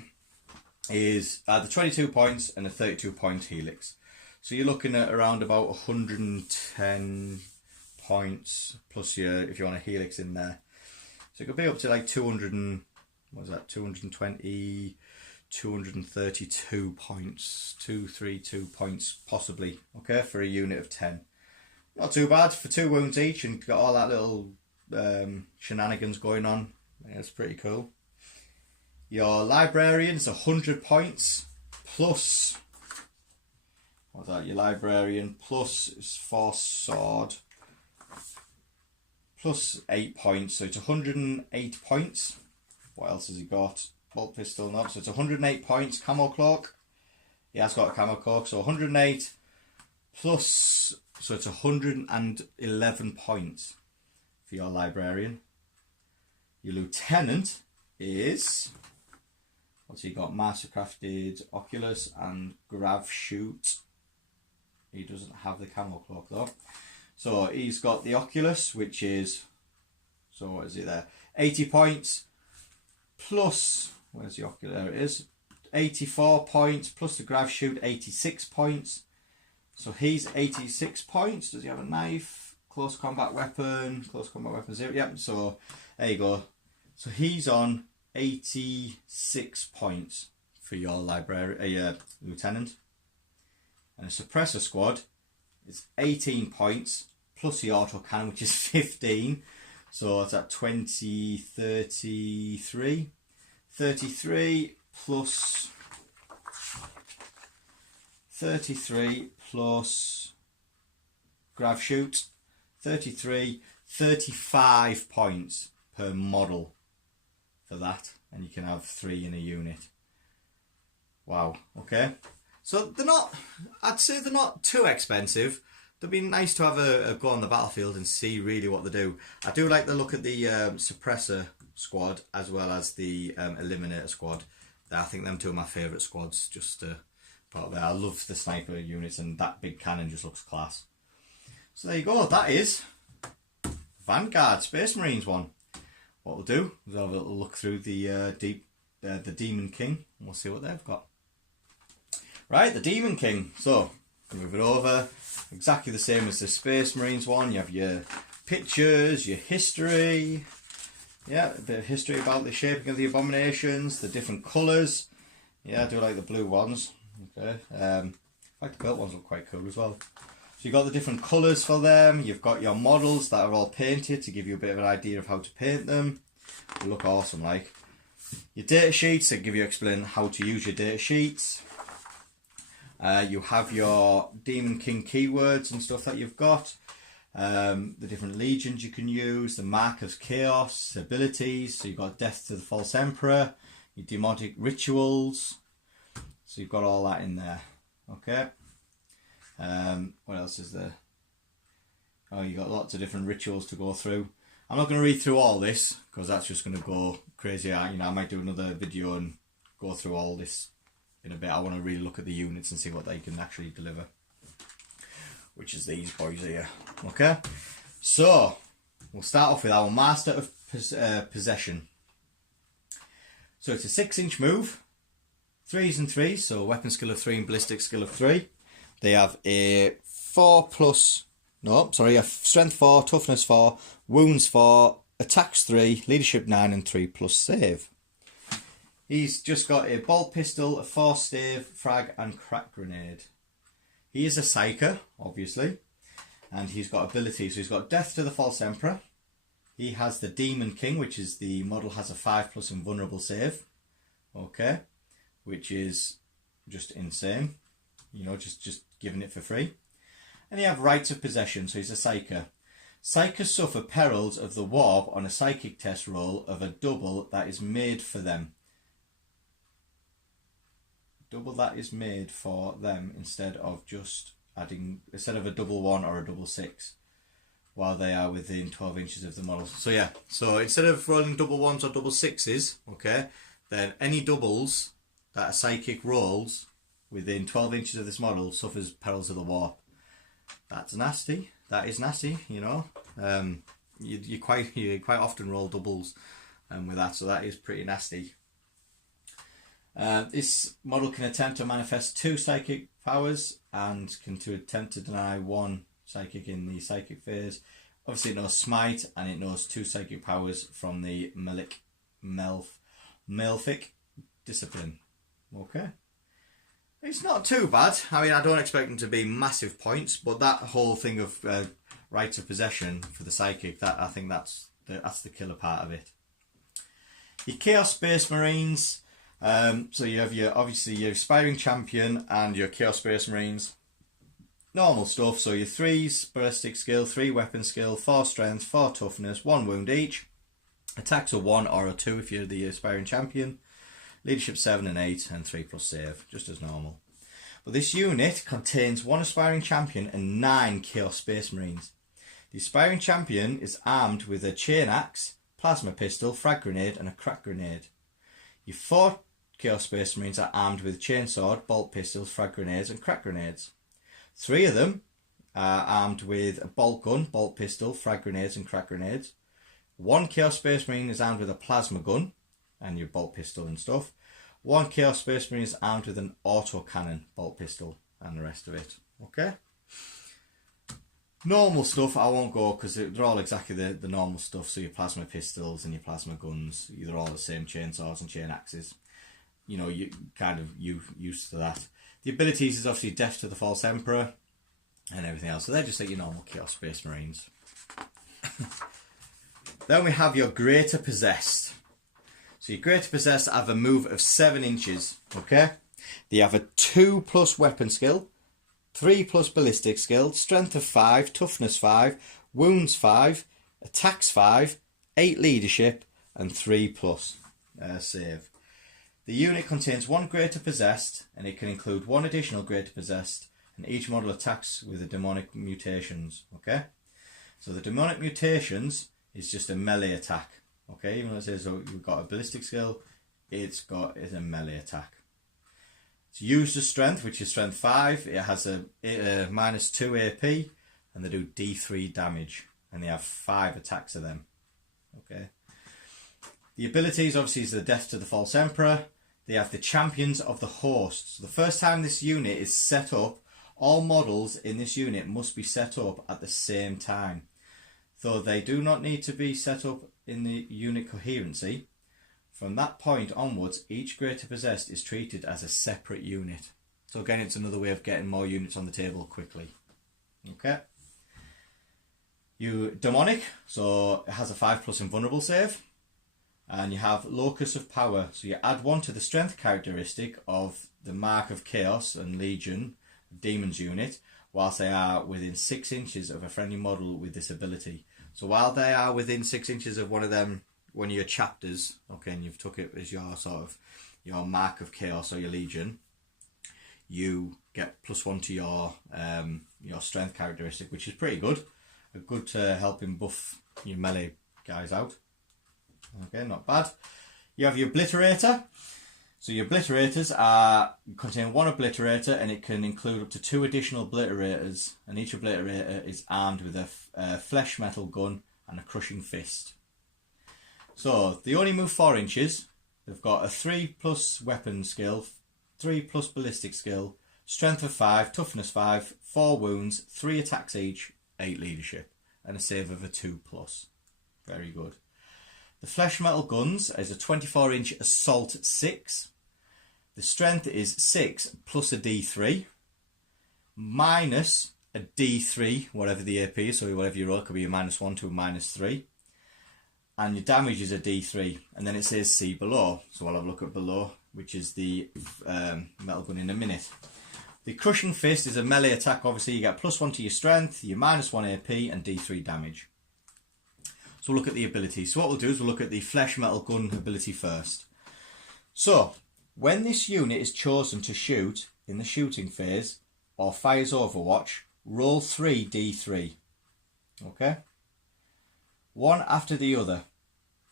is the 22 points and a 32 point helix. So you're looking at around about 110 points plus if you want a helix in there. So it could be up to like 220, 232 points, 232 points possibly, okay, for a unit of 10. Not too bad for 2 wounds each, and got all that little shenanigans going on. Yeah, it's pretty cool. Your librarian's 100 points plus, what's that, your librarian plus is force sword plus 8 points, so it's 108 points. What else has he got? Bolt pistol, no, so it's 108 points. Camo cloak, he has got a camo cloak, so 108 plus, so it's 111 points for your librarian. Your lieutenant is, what's he got? Mastercrafted Oculus and Grav Shoot. He doesn't have the camo cloak though. So he's got the Oculus, which is, so what is he there? 80 points plus, where's the Oculus? There it is. 84 points plus the Grav Shoot, 86 points. So he's 86 points. Does he have a knife? Close combat weapon. Close combat weapon 0. Yep, so there you go. So he's on 86 points for your lieutenant. And a suppressor squad is 18 points plus the auto cannon, which is 15. So it's at 20, 33. 33 plus 33 plus Grav Shoot. 35 points per model for that, and you can have 3 in a unit. Wow, okay. So they're not, I'd say they're not too expensive. They'd be nice to have a go on the battlefield and see really what they do. I do like the look at the suppressor squad as well as the eliminator squad. I think them two are my favourite squads, just to put out there. I love the sniper units, and that big cannon just looks class. So there you go, that is Vanguard Space Marines one. What we'll do is have a little look through the Demon King, and we'll see what they've got. Right, the Demon King. So move it over. Exactly the same as the Space Marines one. You have your pictures, your history. Yeah, a bit of history about the shaping of the abominations, the different colours. Yeah, I do like the blue ones. Okay. In fact, the belt ones look quite cool as well. So you've got the different colours for them. You've got your models that are all painted to give you a bit of an idea of how to paint them. They look awesome, like. Your data sheets that give you explain how to use your data sheets. You have your Demon King keywords and stuff that you've got. The different legions you can use, the Mark of Chaos, abilities. So you've got Death to the False Emperor, your demonic rituals. So you've got all that in there. Okay. What else is there? Oh, you've got lots of different rituals to go through. I'm not going to read through all this because that's just going to go crazy. I might do another video and go through all this in a bit. I want to really look at the units and see what they can actually deliver, which is these boys here. Okay, so we'll start off with our Master of Possession. So it's a 6-inch move, 3s and 3s, so weapon skill of 3 and ballistic skill of 3. They have a strength 4, toughness 4, wounds 4, attacks 3, leadership 9 and 3+ save. He's just got a bolt pistol, a force stave, frag and crack grenade. He is a psyker, obviously, and he's got abilities. So he's got Death to the False Emperor. He has the Demonkin, which is the model has a 5+ invulnerable save. Okay, which is just insane. You know, just giving it for free. And you have Rights of Possession, so he's a psyker. Psykers suffer perils of the warp on a psychic test roll of a double that is made for them. Double that is made for them instead of a double 1 or a double 6 while they are within 12 inches of the model. So yeah, so instead of rolling double 1s or double 6s, okay, then any doubles that a psychic rolls within 12 inches of this model suffers perils of the warp. That's nasty. That is nasty, you know. You quite often roll doubles with that, so that is pretty nasty. This model can attempt to manifest 2 psychic powers and can attempt to deny 1 psychic in the psychic phase. Obviously it knows Smite and it knows 2 psychic powers from the Melfic discipline. Okay. It's not too bad. I mean, I don't expect them to be massive points, but that whole thing of Rights of Possession for the psychic, I think that's the killer part of it. Your Chaos Space Marines. So you have your Aspiring Champion and your Chaos Space Marines. Normal stuff. So your 3s ballistic skill, 3 weapon skill, 4 strength, 4 toughness, 1 wound each. Attacks are 1 or a 2 if you're the Aspiring Champion. Leadership 7 and 8 and 3+ save, just as normal. But this unit contains 1 Aspiring Champion and 9 Chaos Space Marines. The Aspiring Champion is armed with a chain axe, plasma pistol, frag grenade and a crack grenade. Your 4 Chaos Space Marines are armed with chainsword, bolt pistols, frag grenades and crack grenades. 3 of them are armed with a bolt gun, bolt pistol, frag grenades and crack grenades. 1 Chaos Space Marine is armed with a plasma gun and your bolt pistol and stuff. 1 Chaos Space Marine is armed with an auto cannon, bolt pistol and the rest of it. Okay. Normal stuff I won't go because they're all exactly the normal stuff. So your plasma pistols and your plasma guns, they're all the same, chainsaws and chain axes. You know, you kind of used to that. The abilities is obviously Death to the False Emperor and everything else. So they're just like your normal Chaos Space Marines. Then we have your Greater Possessed. So your Greater Possessed have a move of 7 inches. Okay. They have a 2+ weapon skill, 3+ ballistic skill, strength of 5, toughness 5, wounds 5, attacks 5, 8 leadership and 3+ save. The unit contains 1 Greater Possessed and it can include 1 additional Greater Possessed, and each model attacks with the demonic mutations. Okay, so the demonic mutations is just a melee attack. Okay, even though it says you've got a ballistic skill, it's a melee attack. It's used as strength, which is strength 5. It has a -2 AP and they do D3 damage and they have 5 attacks of them. Okay. The abilities obviously is the Death to the False Emperor. They have the Champions of the Host. So the first time this unit is set up, all models in this unit must be set up at the same time. Though they do not need to be set up in the unit coherency. From that point onwards, each Greater Possessed is treated as a separate unit. So again, it's another way of getting more units on the table quickly. Okay. You Demonic, so it has a 5+ invulnerable save. And you have Locus of Power. So you add 1 to the strength characteristic of the Mark of Chaos and Legion Demons unit, whilst they are within 6 inches of a friendly model with this ability. So while they are within 6 inches of one of your chapters, okay, and you've took it as your your Mark of Chaos or your Legion, you get +1 to your strength characteristic, which is pretty good. A good helping buff your melee guys out. Okay, not bad. You have your obliterator. So your obliterators contain one obliterator, and it can include up to 2 additional obliterators, and each obliterator is armed with a flesh metal gun and a crushing fist. So they only move 4 inches. They've got a 3+ weapon skill, 3+ ballistic skill, strength of 5, toughness 5, 4 wounds, 3 attacks each, 8 leadership, and a save of a 2+. Very good. The flesh metal guns is a 24-inch assault 6. The strength is 6 plus a D3 minus a D3, whatever the AP is, so whatever you roll, it could be a -1 to a -3. And your damage is a D3. And then it says see below. So I'll have a look at below, which is the metal gun in a minute. The crushing fist is a melee attack. Obviously, you get +1 to your strength, your -1 AP, and D3 damage. So we'll look at the ability. So what we'll do is we'll look at the flesh metal gun ability first. So when this unit is chosen to shoot in the shooting phase or fires Overwatch, roll 3 D3. Okay? One after the other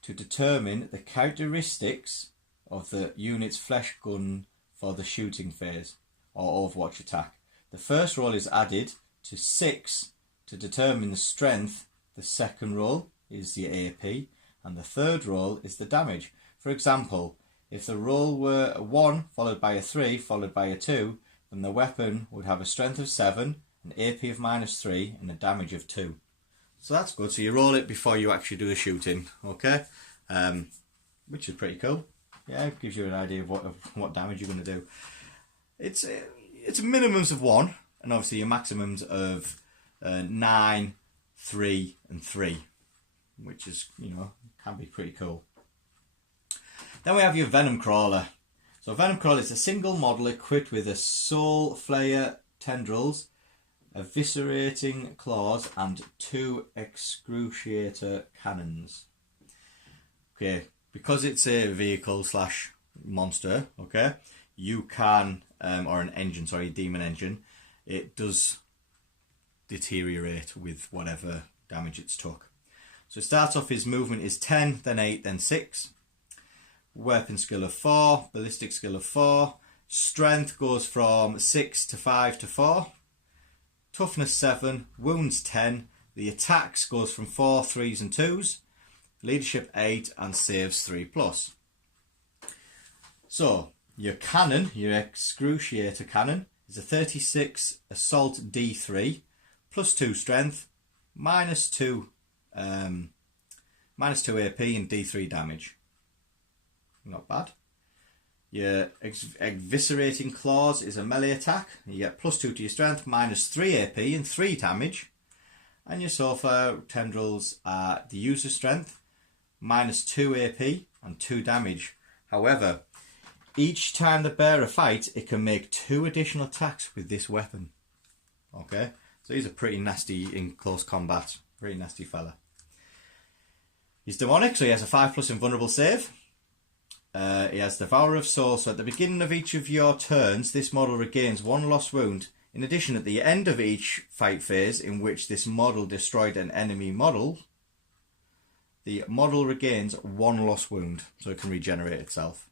to determine the characteristics of the unit's flesh gun for the shooting phase or Overwatch attack. The first roll is added to 6 to determine the strength. The second roll is the AP, and the third roll is the damage. For example, if the roll were a 1 followed by a 3 followed by a 2, then the weapon would have a strength of 7, an AP of -3, and a damage of 2. So that's good. So you roll it before you actually do the shooting, okay? Which is pretty cool. Yeah, it gives you an idea of what damage you're going to do. It's minimums of 1, and obviously your maximums of 9, 3, and 3, which is, can be pretty cool. Then we have your Venom Crawler. So Venom Crawler is a single model equipped with a soul flare tendrils, eviscerating claws, and 2 excruciator cannons. Okay, because it's a vehicle / monster, okay, you can, or an engine, sorry, demon engine, it does deteriorate with whatever damage it's took. So it starts off, his movement is 10, then 8, then 6. Weapon skill of 4, ballistic skill of 4. Strength goes from 6 to 5 to 4. Toughness 7, wounds 10. The attacks goes from 4, 3s and 2s. Leadership 8 and saves 3+. So your cannon, your excruciator cannon, is a 36 assault D3 +2 strength, -2 AP and D3 damage. Not bad. Your eviscerating claws is a melee attack. You get +2 to your strength, -3 AP and 3 damage. And your sulfur tendrils are the user strength, -2 AP and 2 damage. However, each time the bearer fights, it can make 2 additional attacks with this weapon. Okay, so he's a pretty nasty in close combat. Pretty nasty fella. He's demonic, so he has a 5+ invulnerable save. He has Devourer of Souls, so at the beginning of each of your turns, this model regains 1 lost wound. In addition, at the end of each fight phase in which this model destroyed an enemy model, the model regains 1 lost wound, so it can regenerate itself.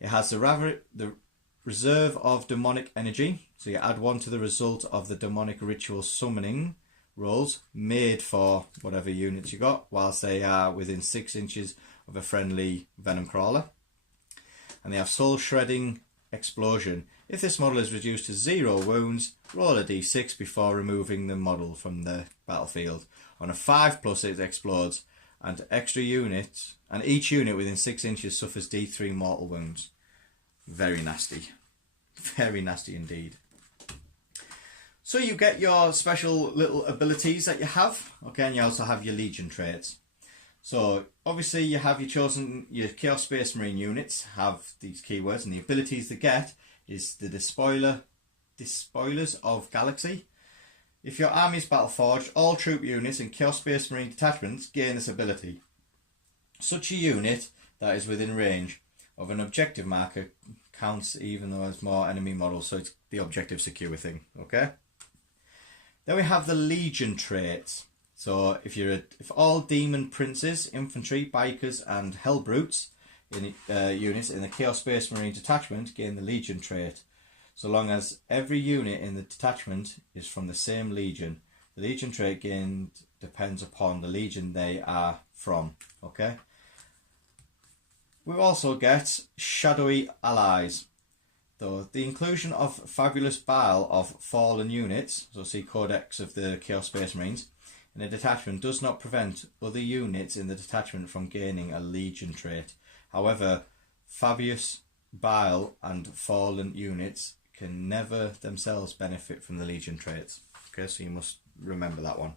It has the Reserve of Demonic Energy, so you add 1 to the result of the demonic ritual summoning rolls made for whatever units you got, whilst they are within 6 inches of a friendly Venom Crawler. And they have Soul Shredding Explosion. If this model is reduced to 0 wounds, roll a d6 before removing the model from the battlefield. On a 5+, it explodes, and each unit within 6 inches suffers D3 mortal wounds. Very nasty. Very nasty indeed. So you get your special little abilities that you have, okay, and you also have your Legion traits. So obviously you have your Chaos Space Marine units have these keywords, and the abilities they get is the Despoilers of Galaxy. If your army is Battleforged, all troop units and Chaos Space Marine detachments gain this ability. Such a unit that is within range of an objective marker counts even though there's more enemy models, so it's the objective secure thing, okay? Then we have the Legion traits. So if all demon princes, infantry, bikers, and hell brutes in units in the Chaos Space Marine detachment gain the Legion trait, so long as every unit in the detachment is from the same Legion. The Legion trait gained depends upon the Legion they are from. Okay. We also get shadowy allies. Though the inclusion of Fabulous Bile of fallen units, so see Codex of the Chaos Space Marines, in a detachment does not prevent other units in the detachment from gaining a Legion trait. However, Fabulous Bile and fallen units can never themselves benefit from the Legion traits. Okay, so you must remember that one.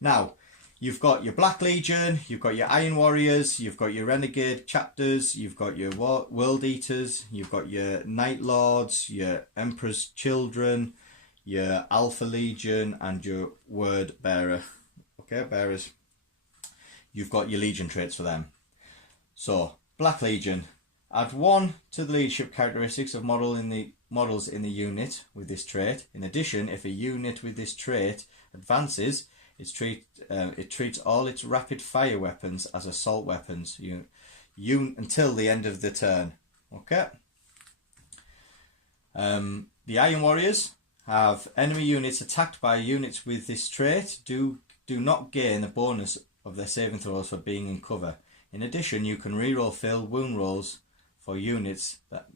Now, you've got your Black Legion, you've got your Iron Warriors, you've got your Renegade Chapters, you've got your World Eaters, you've got your Night Lords, your Emperor's Children, your Alpha Legion, and your Word Bearer. Okay, Bearers. You've got your Legion traits for them. So, Black Legion. Add 1 to the leadership characteristics of models in the unit with this trait. In addition, if a unit with this trait advances, it treats all its rapid fire weapons as assault weapons until the end of the turn. Okay. The Iron Warriors have enemy units attacked by units with this trait do not gain a bonus of their saving throws for being in cover. In addition, you can reroll failed wound rolls for units that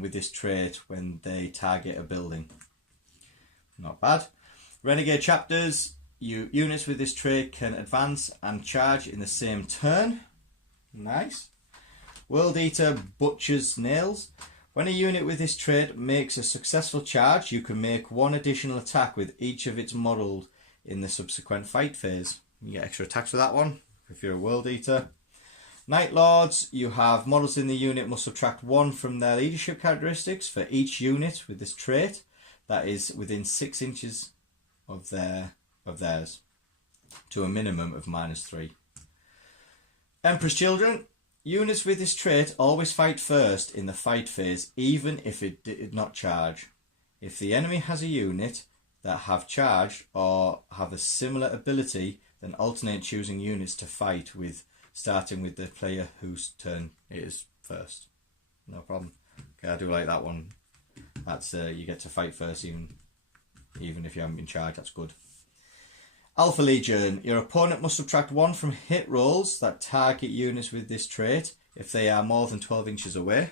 with this trait when they target a building. Not bad. Renegade Chapters. Units with this trait can advance and charge in the same turn. Nice. World Eater Butcher's Nails. When a unit with this trait makes a successful charge, you can make 1 additional attack with each of its modelled in the subsequent fight phase. You get extra attacks for that one if you're a World Eater. Night Lords, you have models in the unit must subtract 1 from their leadership characteristics for each unit with this trait that is within 6 inches of theirs, to a minimum of -3. Emperor's Children, units with this trait always fight first in the fight phase, even if it did not charge. If the enemy has a unit that have charged or have a similar ability, then alternate choosing units to fight with, starting with the player whose turn it is first. No problem. Okay, I do like that one. That's you get to fight first, even if you haven't been charged. That's good. Alpha Legion. Your opponent must subtract 1 from hit rolls that target units with this trait if they are more than 12 inches away.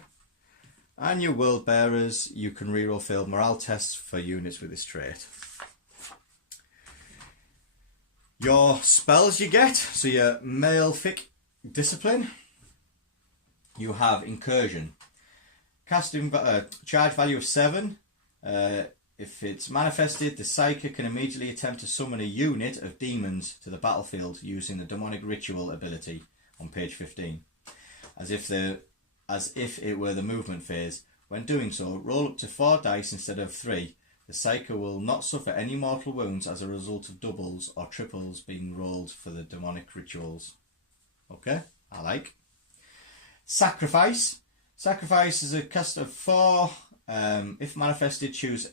And your World Bearers, you can reroll failed morale tests for units with this trait. Your spells you get, so your Malefic Discipline, you have Incursion. Casting charge value of 7. If it's manifested, the Psyker can immediately attempt to summon a unit of demons to the battlefield using the demonic ritual ability on page 15. As if it were the movement phase. When doing so, roll up to 4 dice instead of 3. The Psyker will not suffer any mortal wounds as a result of doubles or triples being rolled for the demonic rituals. Okay, I like. Sacrifice. Sacrifice is a cost of 4. If manifested, choose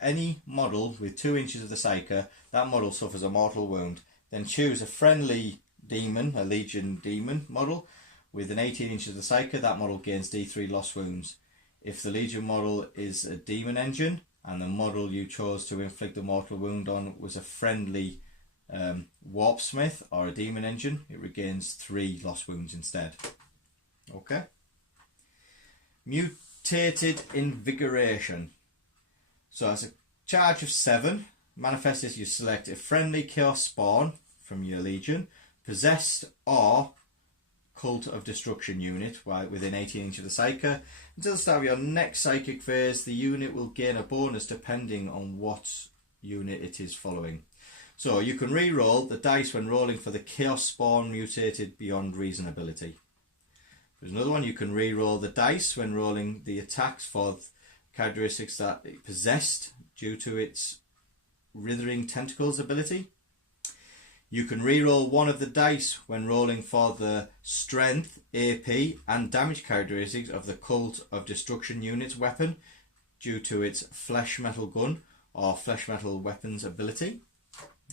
any model with 2 inches of the Psyker. That model suffers a mortal wound. Then choose a friendly demon, a Legion demon model, with an 18 inches of the Psyker. That model gains D3 lost wounds. If the Legion model is a demon engine, and the model you chose to inflict a mortal wound on was a friendly Warpsmith or a demon engine, it regains 3 lost wounds instead. Okay. Mutated Invigoration. So as a charge of 7, manifested, you select a friendly Chaos Spawn from your Legion, possessed or Cult of Destruction unit within 18 inches of the Psyker. Until the start of your next Psychic phase, the unit will gain a bonus depending on what unit it is following. So you can re-roll the dice when rolling for the Chaos Spawn mutated beyond reason ability. There's another one, you can re-roll the dice when rolling the attacks for characteristics that it possessed due to its Withering Tentacles ability. You can re-roll 1 of the dice when rolling for the Strength, AP and Damage characteristics of the Cult of Destruction unit's weapon due to its Flesh Metal Gun or Flesh Metal Weapons ability.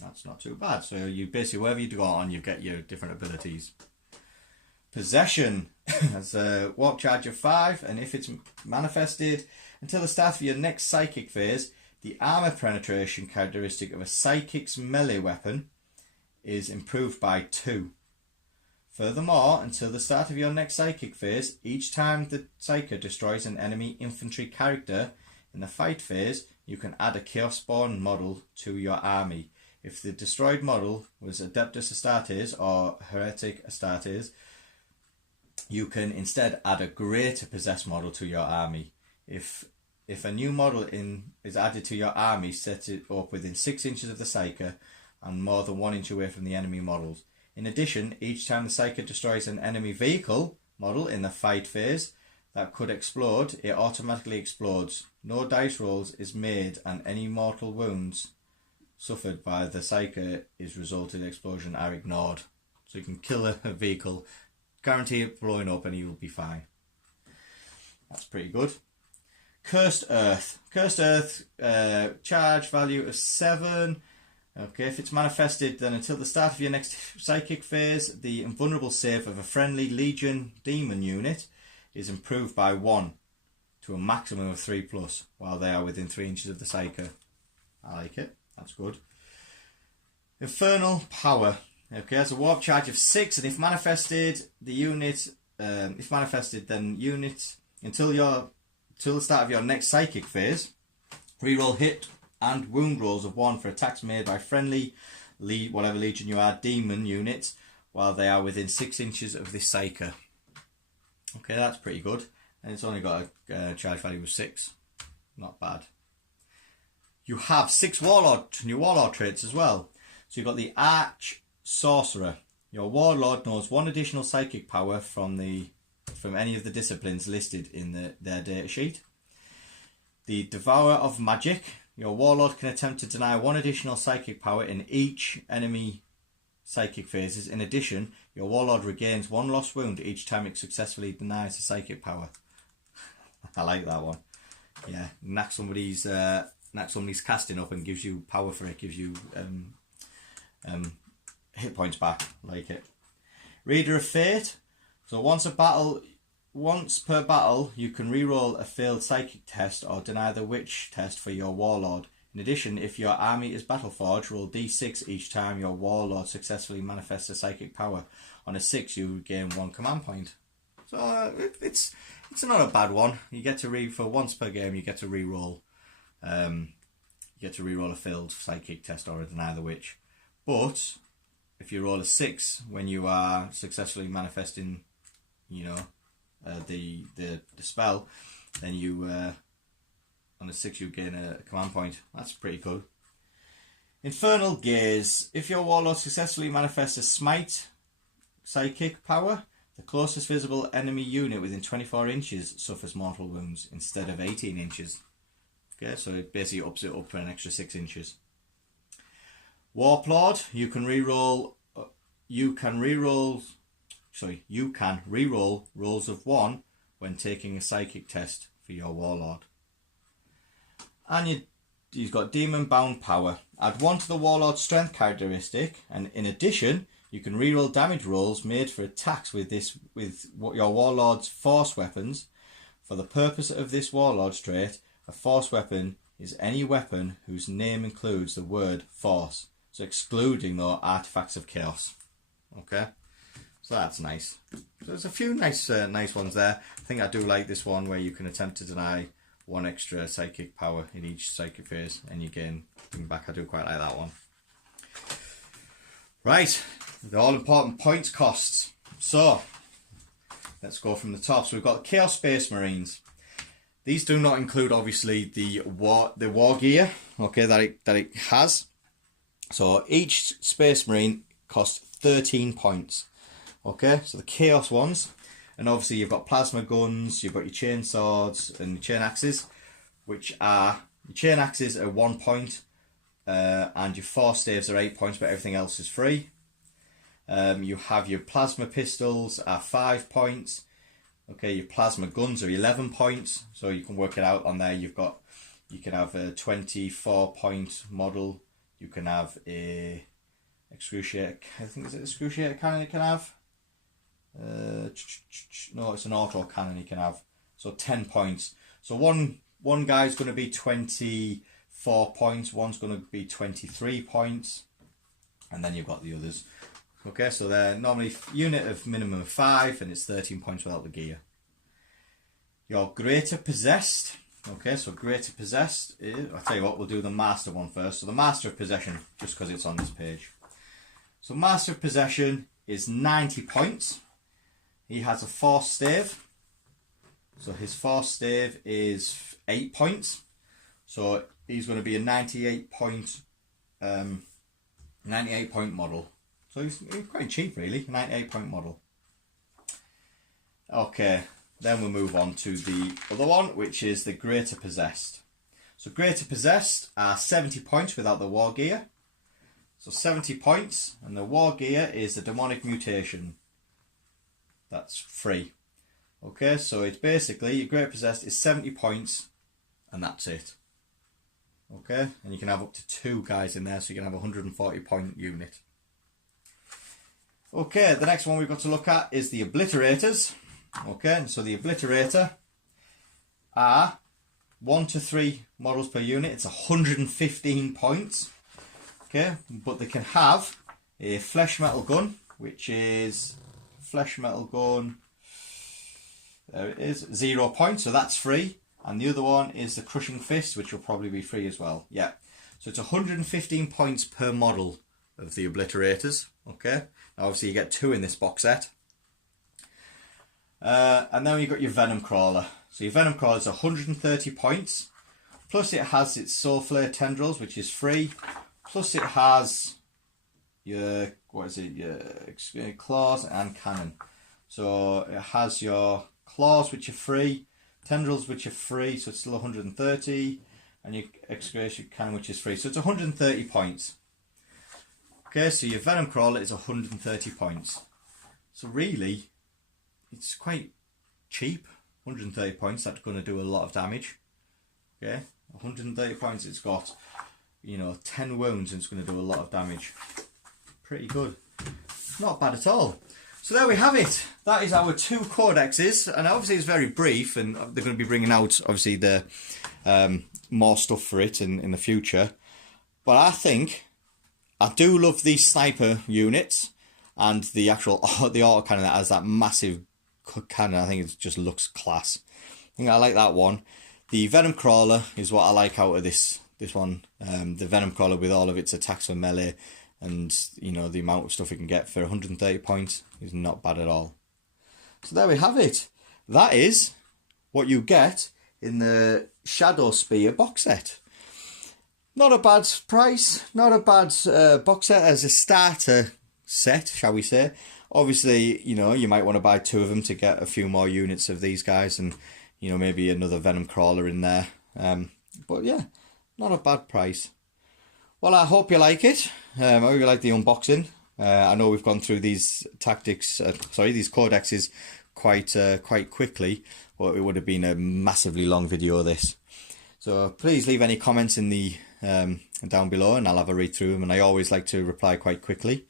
That's not too bad. So you basically, wherever you go on, you get your different abilities. Possession has a warp charge of 5, and if it's manifested until the start of your next psychic phase, the armor penetration characteristic of a psychic's melee weapon is improved by 2. Furthermore, until the start of your next psychic phase, each time the psyker destroys an enemy infantry character in the fight phase, you can add a Chaos Spawn model to your army. If the destroyed model was Adeptus Astartes or Heretic Astartes, you can instead add a Greater Possessed model to your army. If a new model is added to your army, set it up within 6 inches of the Psyker and more than 1 inch away from the enemy models. In addition, each time the Psyker destroys an enemy vehicle model in the fight phase that could explode, it automatically explodes. No dice rolls is made, and any mortal wounds suffered by the Psyker is resulted in explosion are ignored. So you can kill a vehicle, guarantee it blowing up, and he will be fine. That's pretty good. Cursed Earth. Cursed Earth, charge value of 7. Okay, if it's manifested, then until the start of your next psychic phase, the invulnerable save of a friendly Legion demon unit is improved by 1 to a maximum of 3+, while they are within 3 inches of the Psyker. I like it. That's good. Infernal Power. Okay, has a warp charge of 6, and if manifested, the unit, then unit until the start of your next psychic phase, reroll hit and wound rolls of 1 for attacks made by friendly, whatever legion you are, demon units, while they are within 6 inches of this Psyker. Okay, that's pretty good, and it's only got a charge value of 6. Not bad. You have 6 new warlord traits as well. So you've got the Arch Sorcerer. Your warlord knows 1 additional psychic power from any of the disciplines listed in their data sheet. The Devourer of Magic. Your warlord can attempt to deny 1 additional psychic power in each enemy psychic phases. In addition, your warlord regains 1 lost wound each time it successfully denies a psychic power. I like that one. Yeah, knock somebody's casting up and gives you power for it, gives you hit points back. Like it. Reader of Fate. So once per battle, you can reroll a failed psychic test or deny the witch test for your warlord. In addition, if your army is Battleforged, roll d6 each time your warlord successfully manifests a psychic power. On a 6, you gain 1 command point. So it's not a bad one. You get to for once per game, you get to reroll. You get to reroll a failed psychic test or a deny the witch. But if you roll a 6 when you are successfully manifesting, the spell, then you on a 6 you gain a command point. That's pretty good. Infernal Gaze. If your warlord successfully manifests a smite psychic power, the closest visible enemy unit within 24 inches suffers mortal wounds instead of 18 inches. Okay, so it basically ups it up for an extra 6 inches. Warplord. You can reroll rolls of 1 when taking a psychic test for your warlord. And you've got Demon Bound Power. Add 1 to the warlord's strength characteristic, and in addition, you can reroll damage rolls made for attacks with your warlord's force weapons. For the purpose of this warlord's trait, a force weapon is any weapon whose name includes the word force, so excluding the artifacts of chaos. Okay, so that's nice. There's a few nice ones there. I think I do like this one where you can attempt to deny 1 extra psychic power in each psychic phase, and you gain back. I do quite like that one. Right, the all-important points costs. So let's go from the top. So we've got Chaos Space Marines. These do not include, obviously, the war gear, okay, that it has. So each Space Marine costs 13 points. Okay, so the Chaos ones, and obviously you've got plasma guns, you've got your chain swords and your chain axes, which are your chain axes are 1 point, and your force staves are 8 points, but everything else is free. You have your plasma pistols are 5 points. Okay, your plasma guns are 11 points, so you can work it out on there. You can have a 24 point model You can have a excruciator, I think it's an excruciator cannon you can have. No, it's an auto cannon you can have. So 10 points. So one guy's going to be 24 points, one's going to be 23 points, and then you've got the others. Okay, so they're normally unit of minimum of 5, and it's 13 points without the gear. Your greater possessed. Okay, so greater possessed is, I'll tell you what, we'll do the master one first. So the master of possession, just because it's on this page. So master of possession is 90 points. He has a force stave. So his force stave is 8 points. So he's going to be a 98 point model. So he's quite cheap really, 98 point model. Okay, then we'll move on to the other one, which is the greater possessed. So greater possessed are 70 points without the war gear. So 70 points, and the war gear is the demonic mutation. That's free. Okay, so it's basically, your greater possessed is 70 points, and that's it. Okay, and you can have up to 2 guys in there, so you can have a 140 point unit. Okay, the next one we've got to look at is the obliterators. Okay, so the obliterator are 1 to 3 models per unit. It's 115 points. Okay, but they can have a flesh metal gun, which is flesh metal gun. There it is, 0 points, so that's free. And the other one is the crushing fist, which will probably be free as well. Yeah, so it's 115 points per model of the obliterators. Okay, now obviously you get 2 in this box set. And then you've got your venom crawler. So your venom crawler is 130 points. Plus it has its soul flare tendrils, which is free. Plus it has your, your claws and cannon. So it has your claws, which are free, tendrils, which are free, so it's still 130, and your excavation cannon, which is free. So it's 130 points. Okay, so your venom crawler is 130 points. So really, it's quite cheap. 130 points, that's going to do a lot of damage. Okay, 130 points, it's got, 10 wounds, and it's going to do a lot of damage. Pretty good. Not bad at all. So there we have it. That is our 2 codexes, and obviously it's very brief, and they're going to be bringing out obviously the more stuff for it in the future. But I do love these sniper units, and the actual the auto cannon that has that massive cannon. I think it just looks class. I think I like that one. The venom crawler is what I like out of this one. The venom crawler with all of its attacks for melee, and the amount of stuff you can get for 130 points is not bad at all. So there we have it. That is what you get in the Shadowspear box set. Not a bad price, not a bad box set as a starter set, shall we say. Obviously, you might want to buy 2 of them to get a few more units of these guys, and maybe another venom crawler in there. But yeah, not a bad price. Well, I hope you like it. I hope you like the unboxing. I know we've gone through these these codexes quite quickly, but it would have been a massively long video this. So please leave any comments in the down below, and I'll have a read through them. And I always like to reply quite quickly.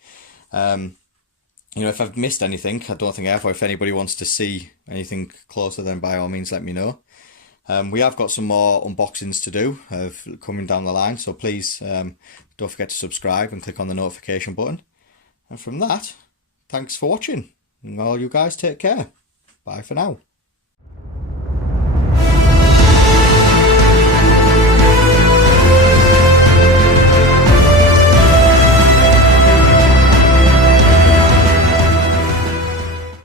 If I've missed anything, I don't think I have. Or if anybody wants to see anything closer, then by all means let me know. We have got some more unboxings to do coming down the line, so please don't forget to subscribe and click on the notification button. And from that, thanks for watching, and all you guys take care. Bye for now.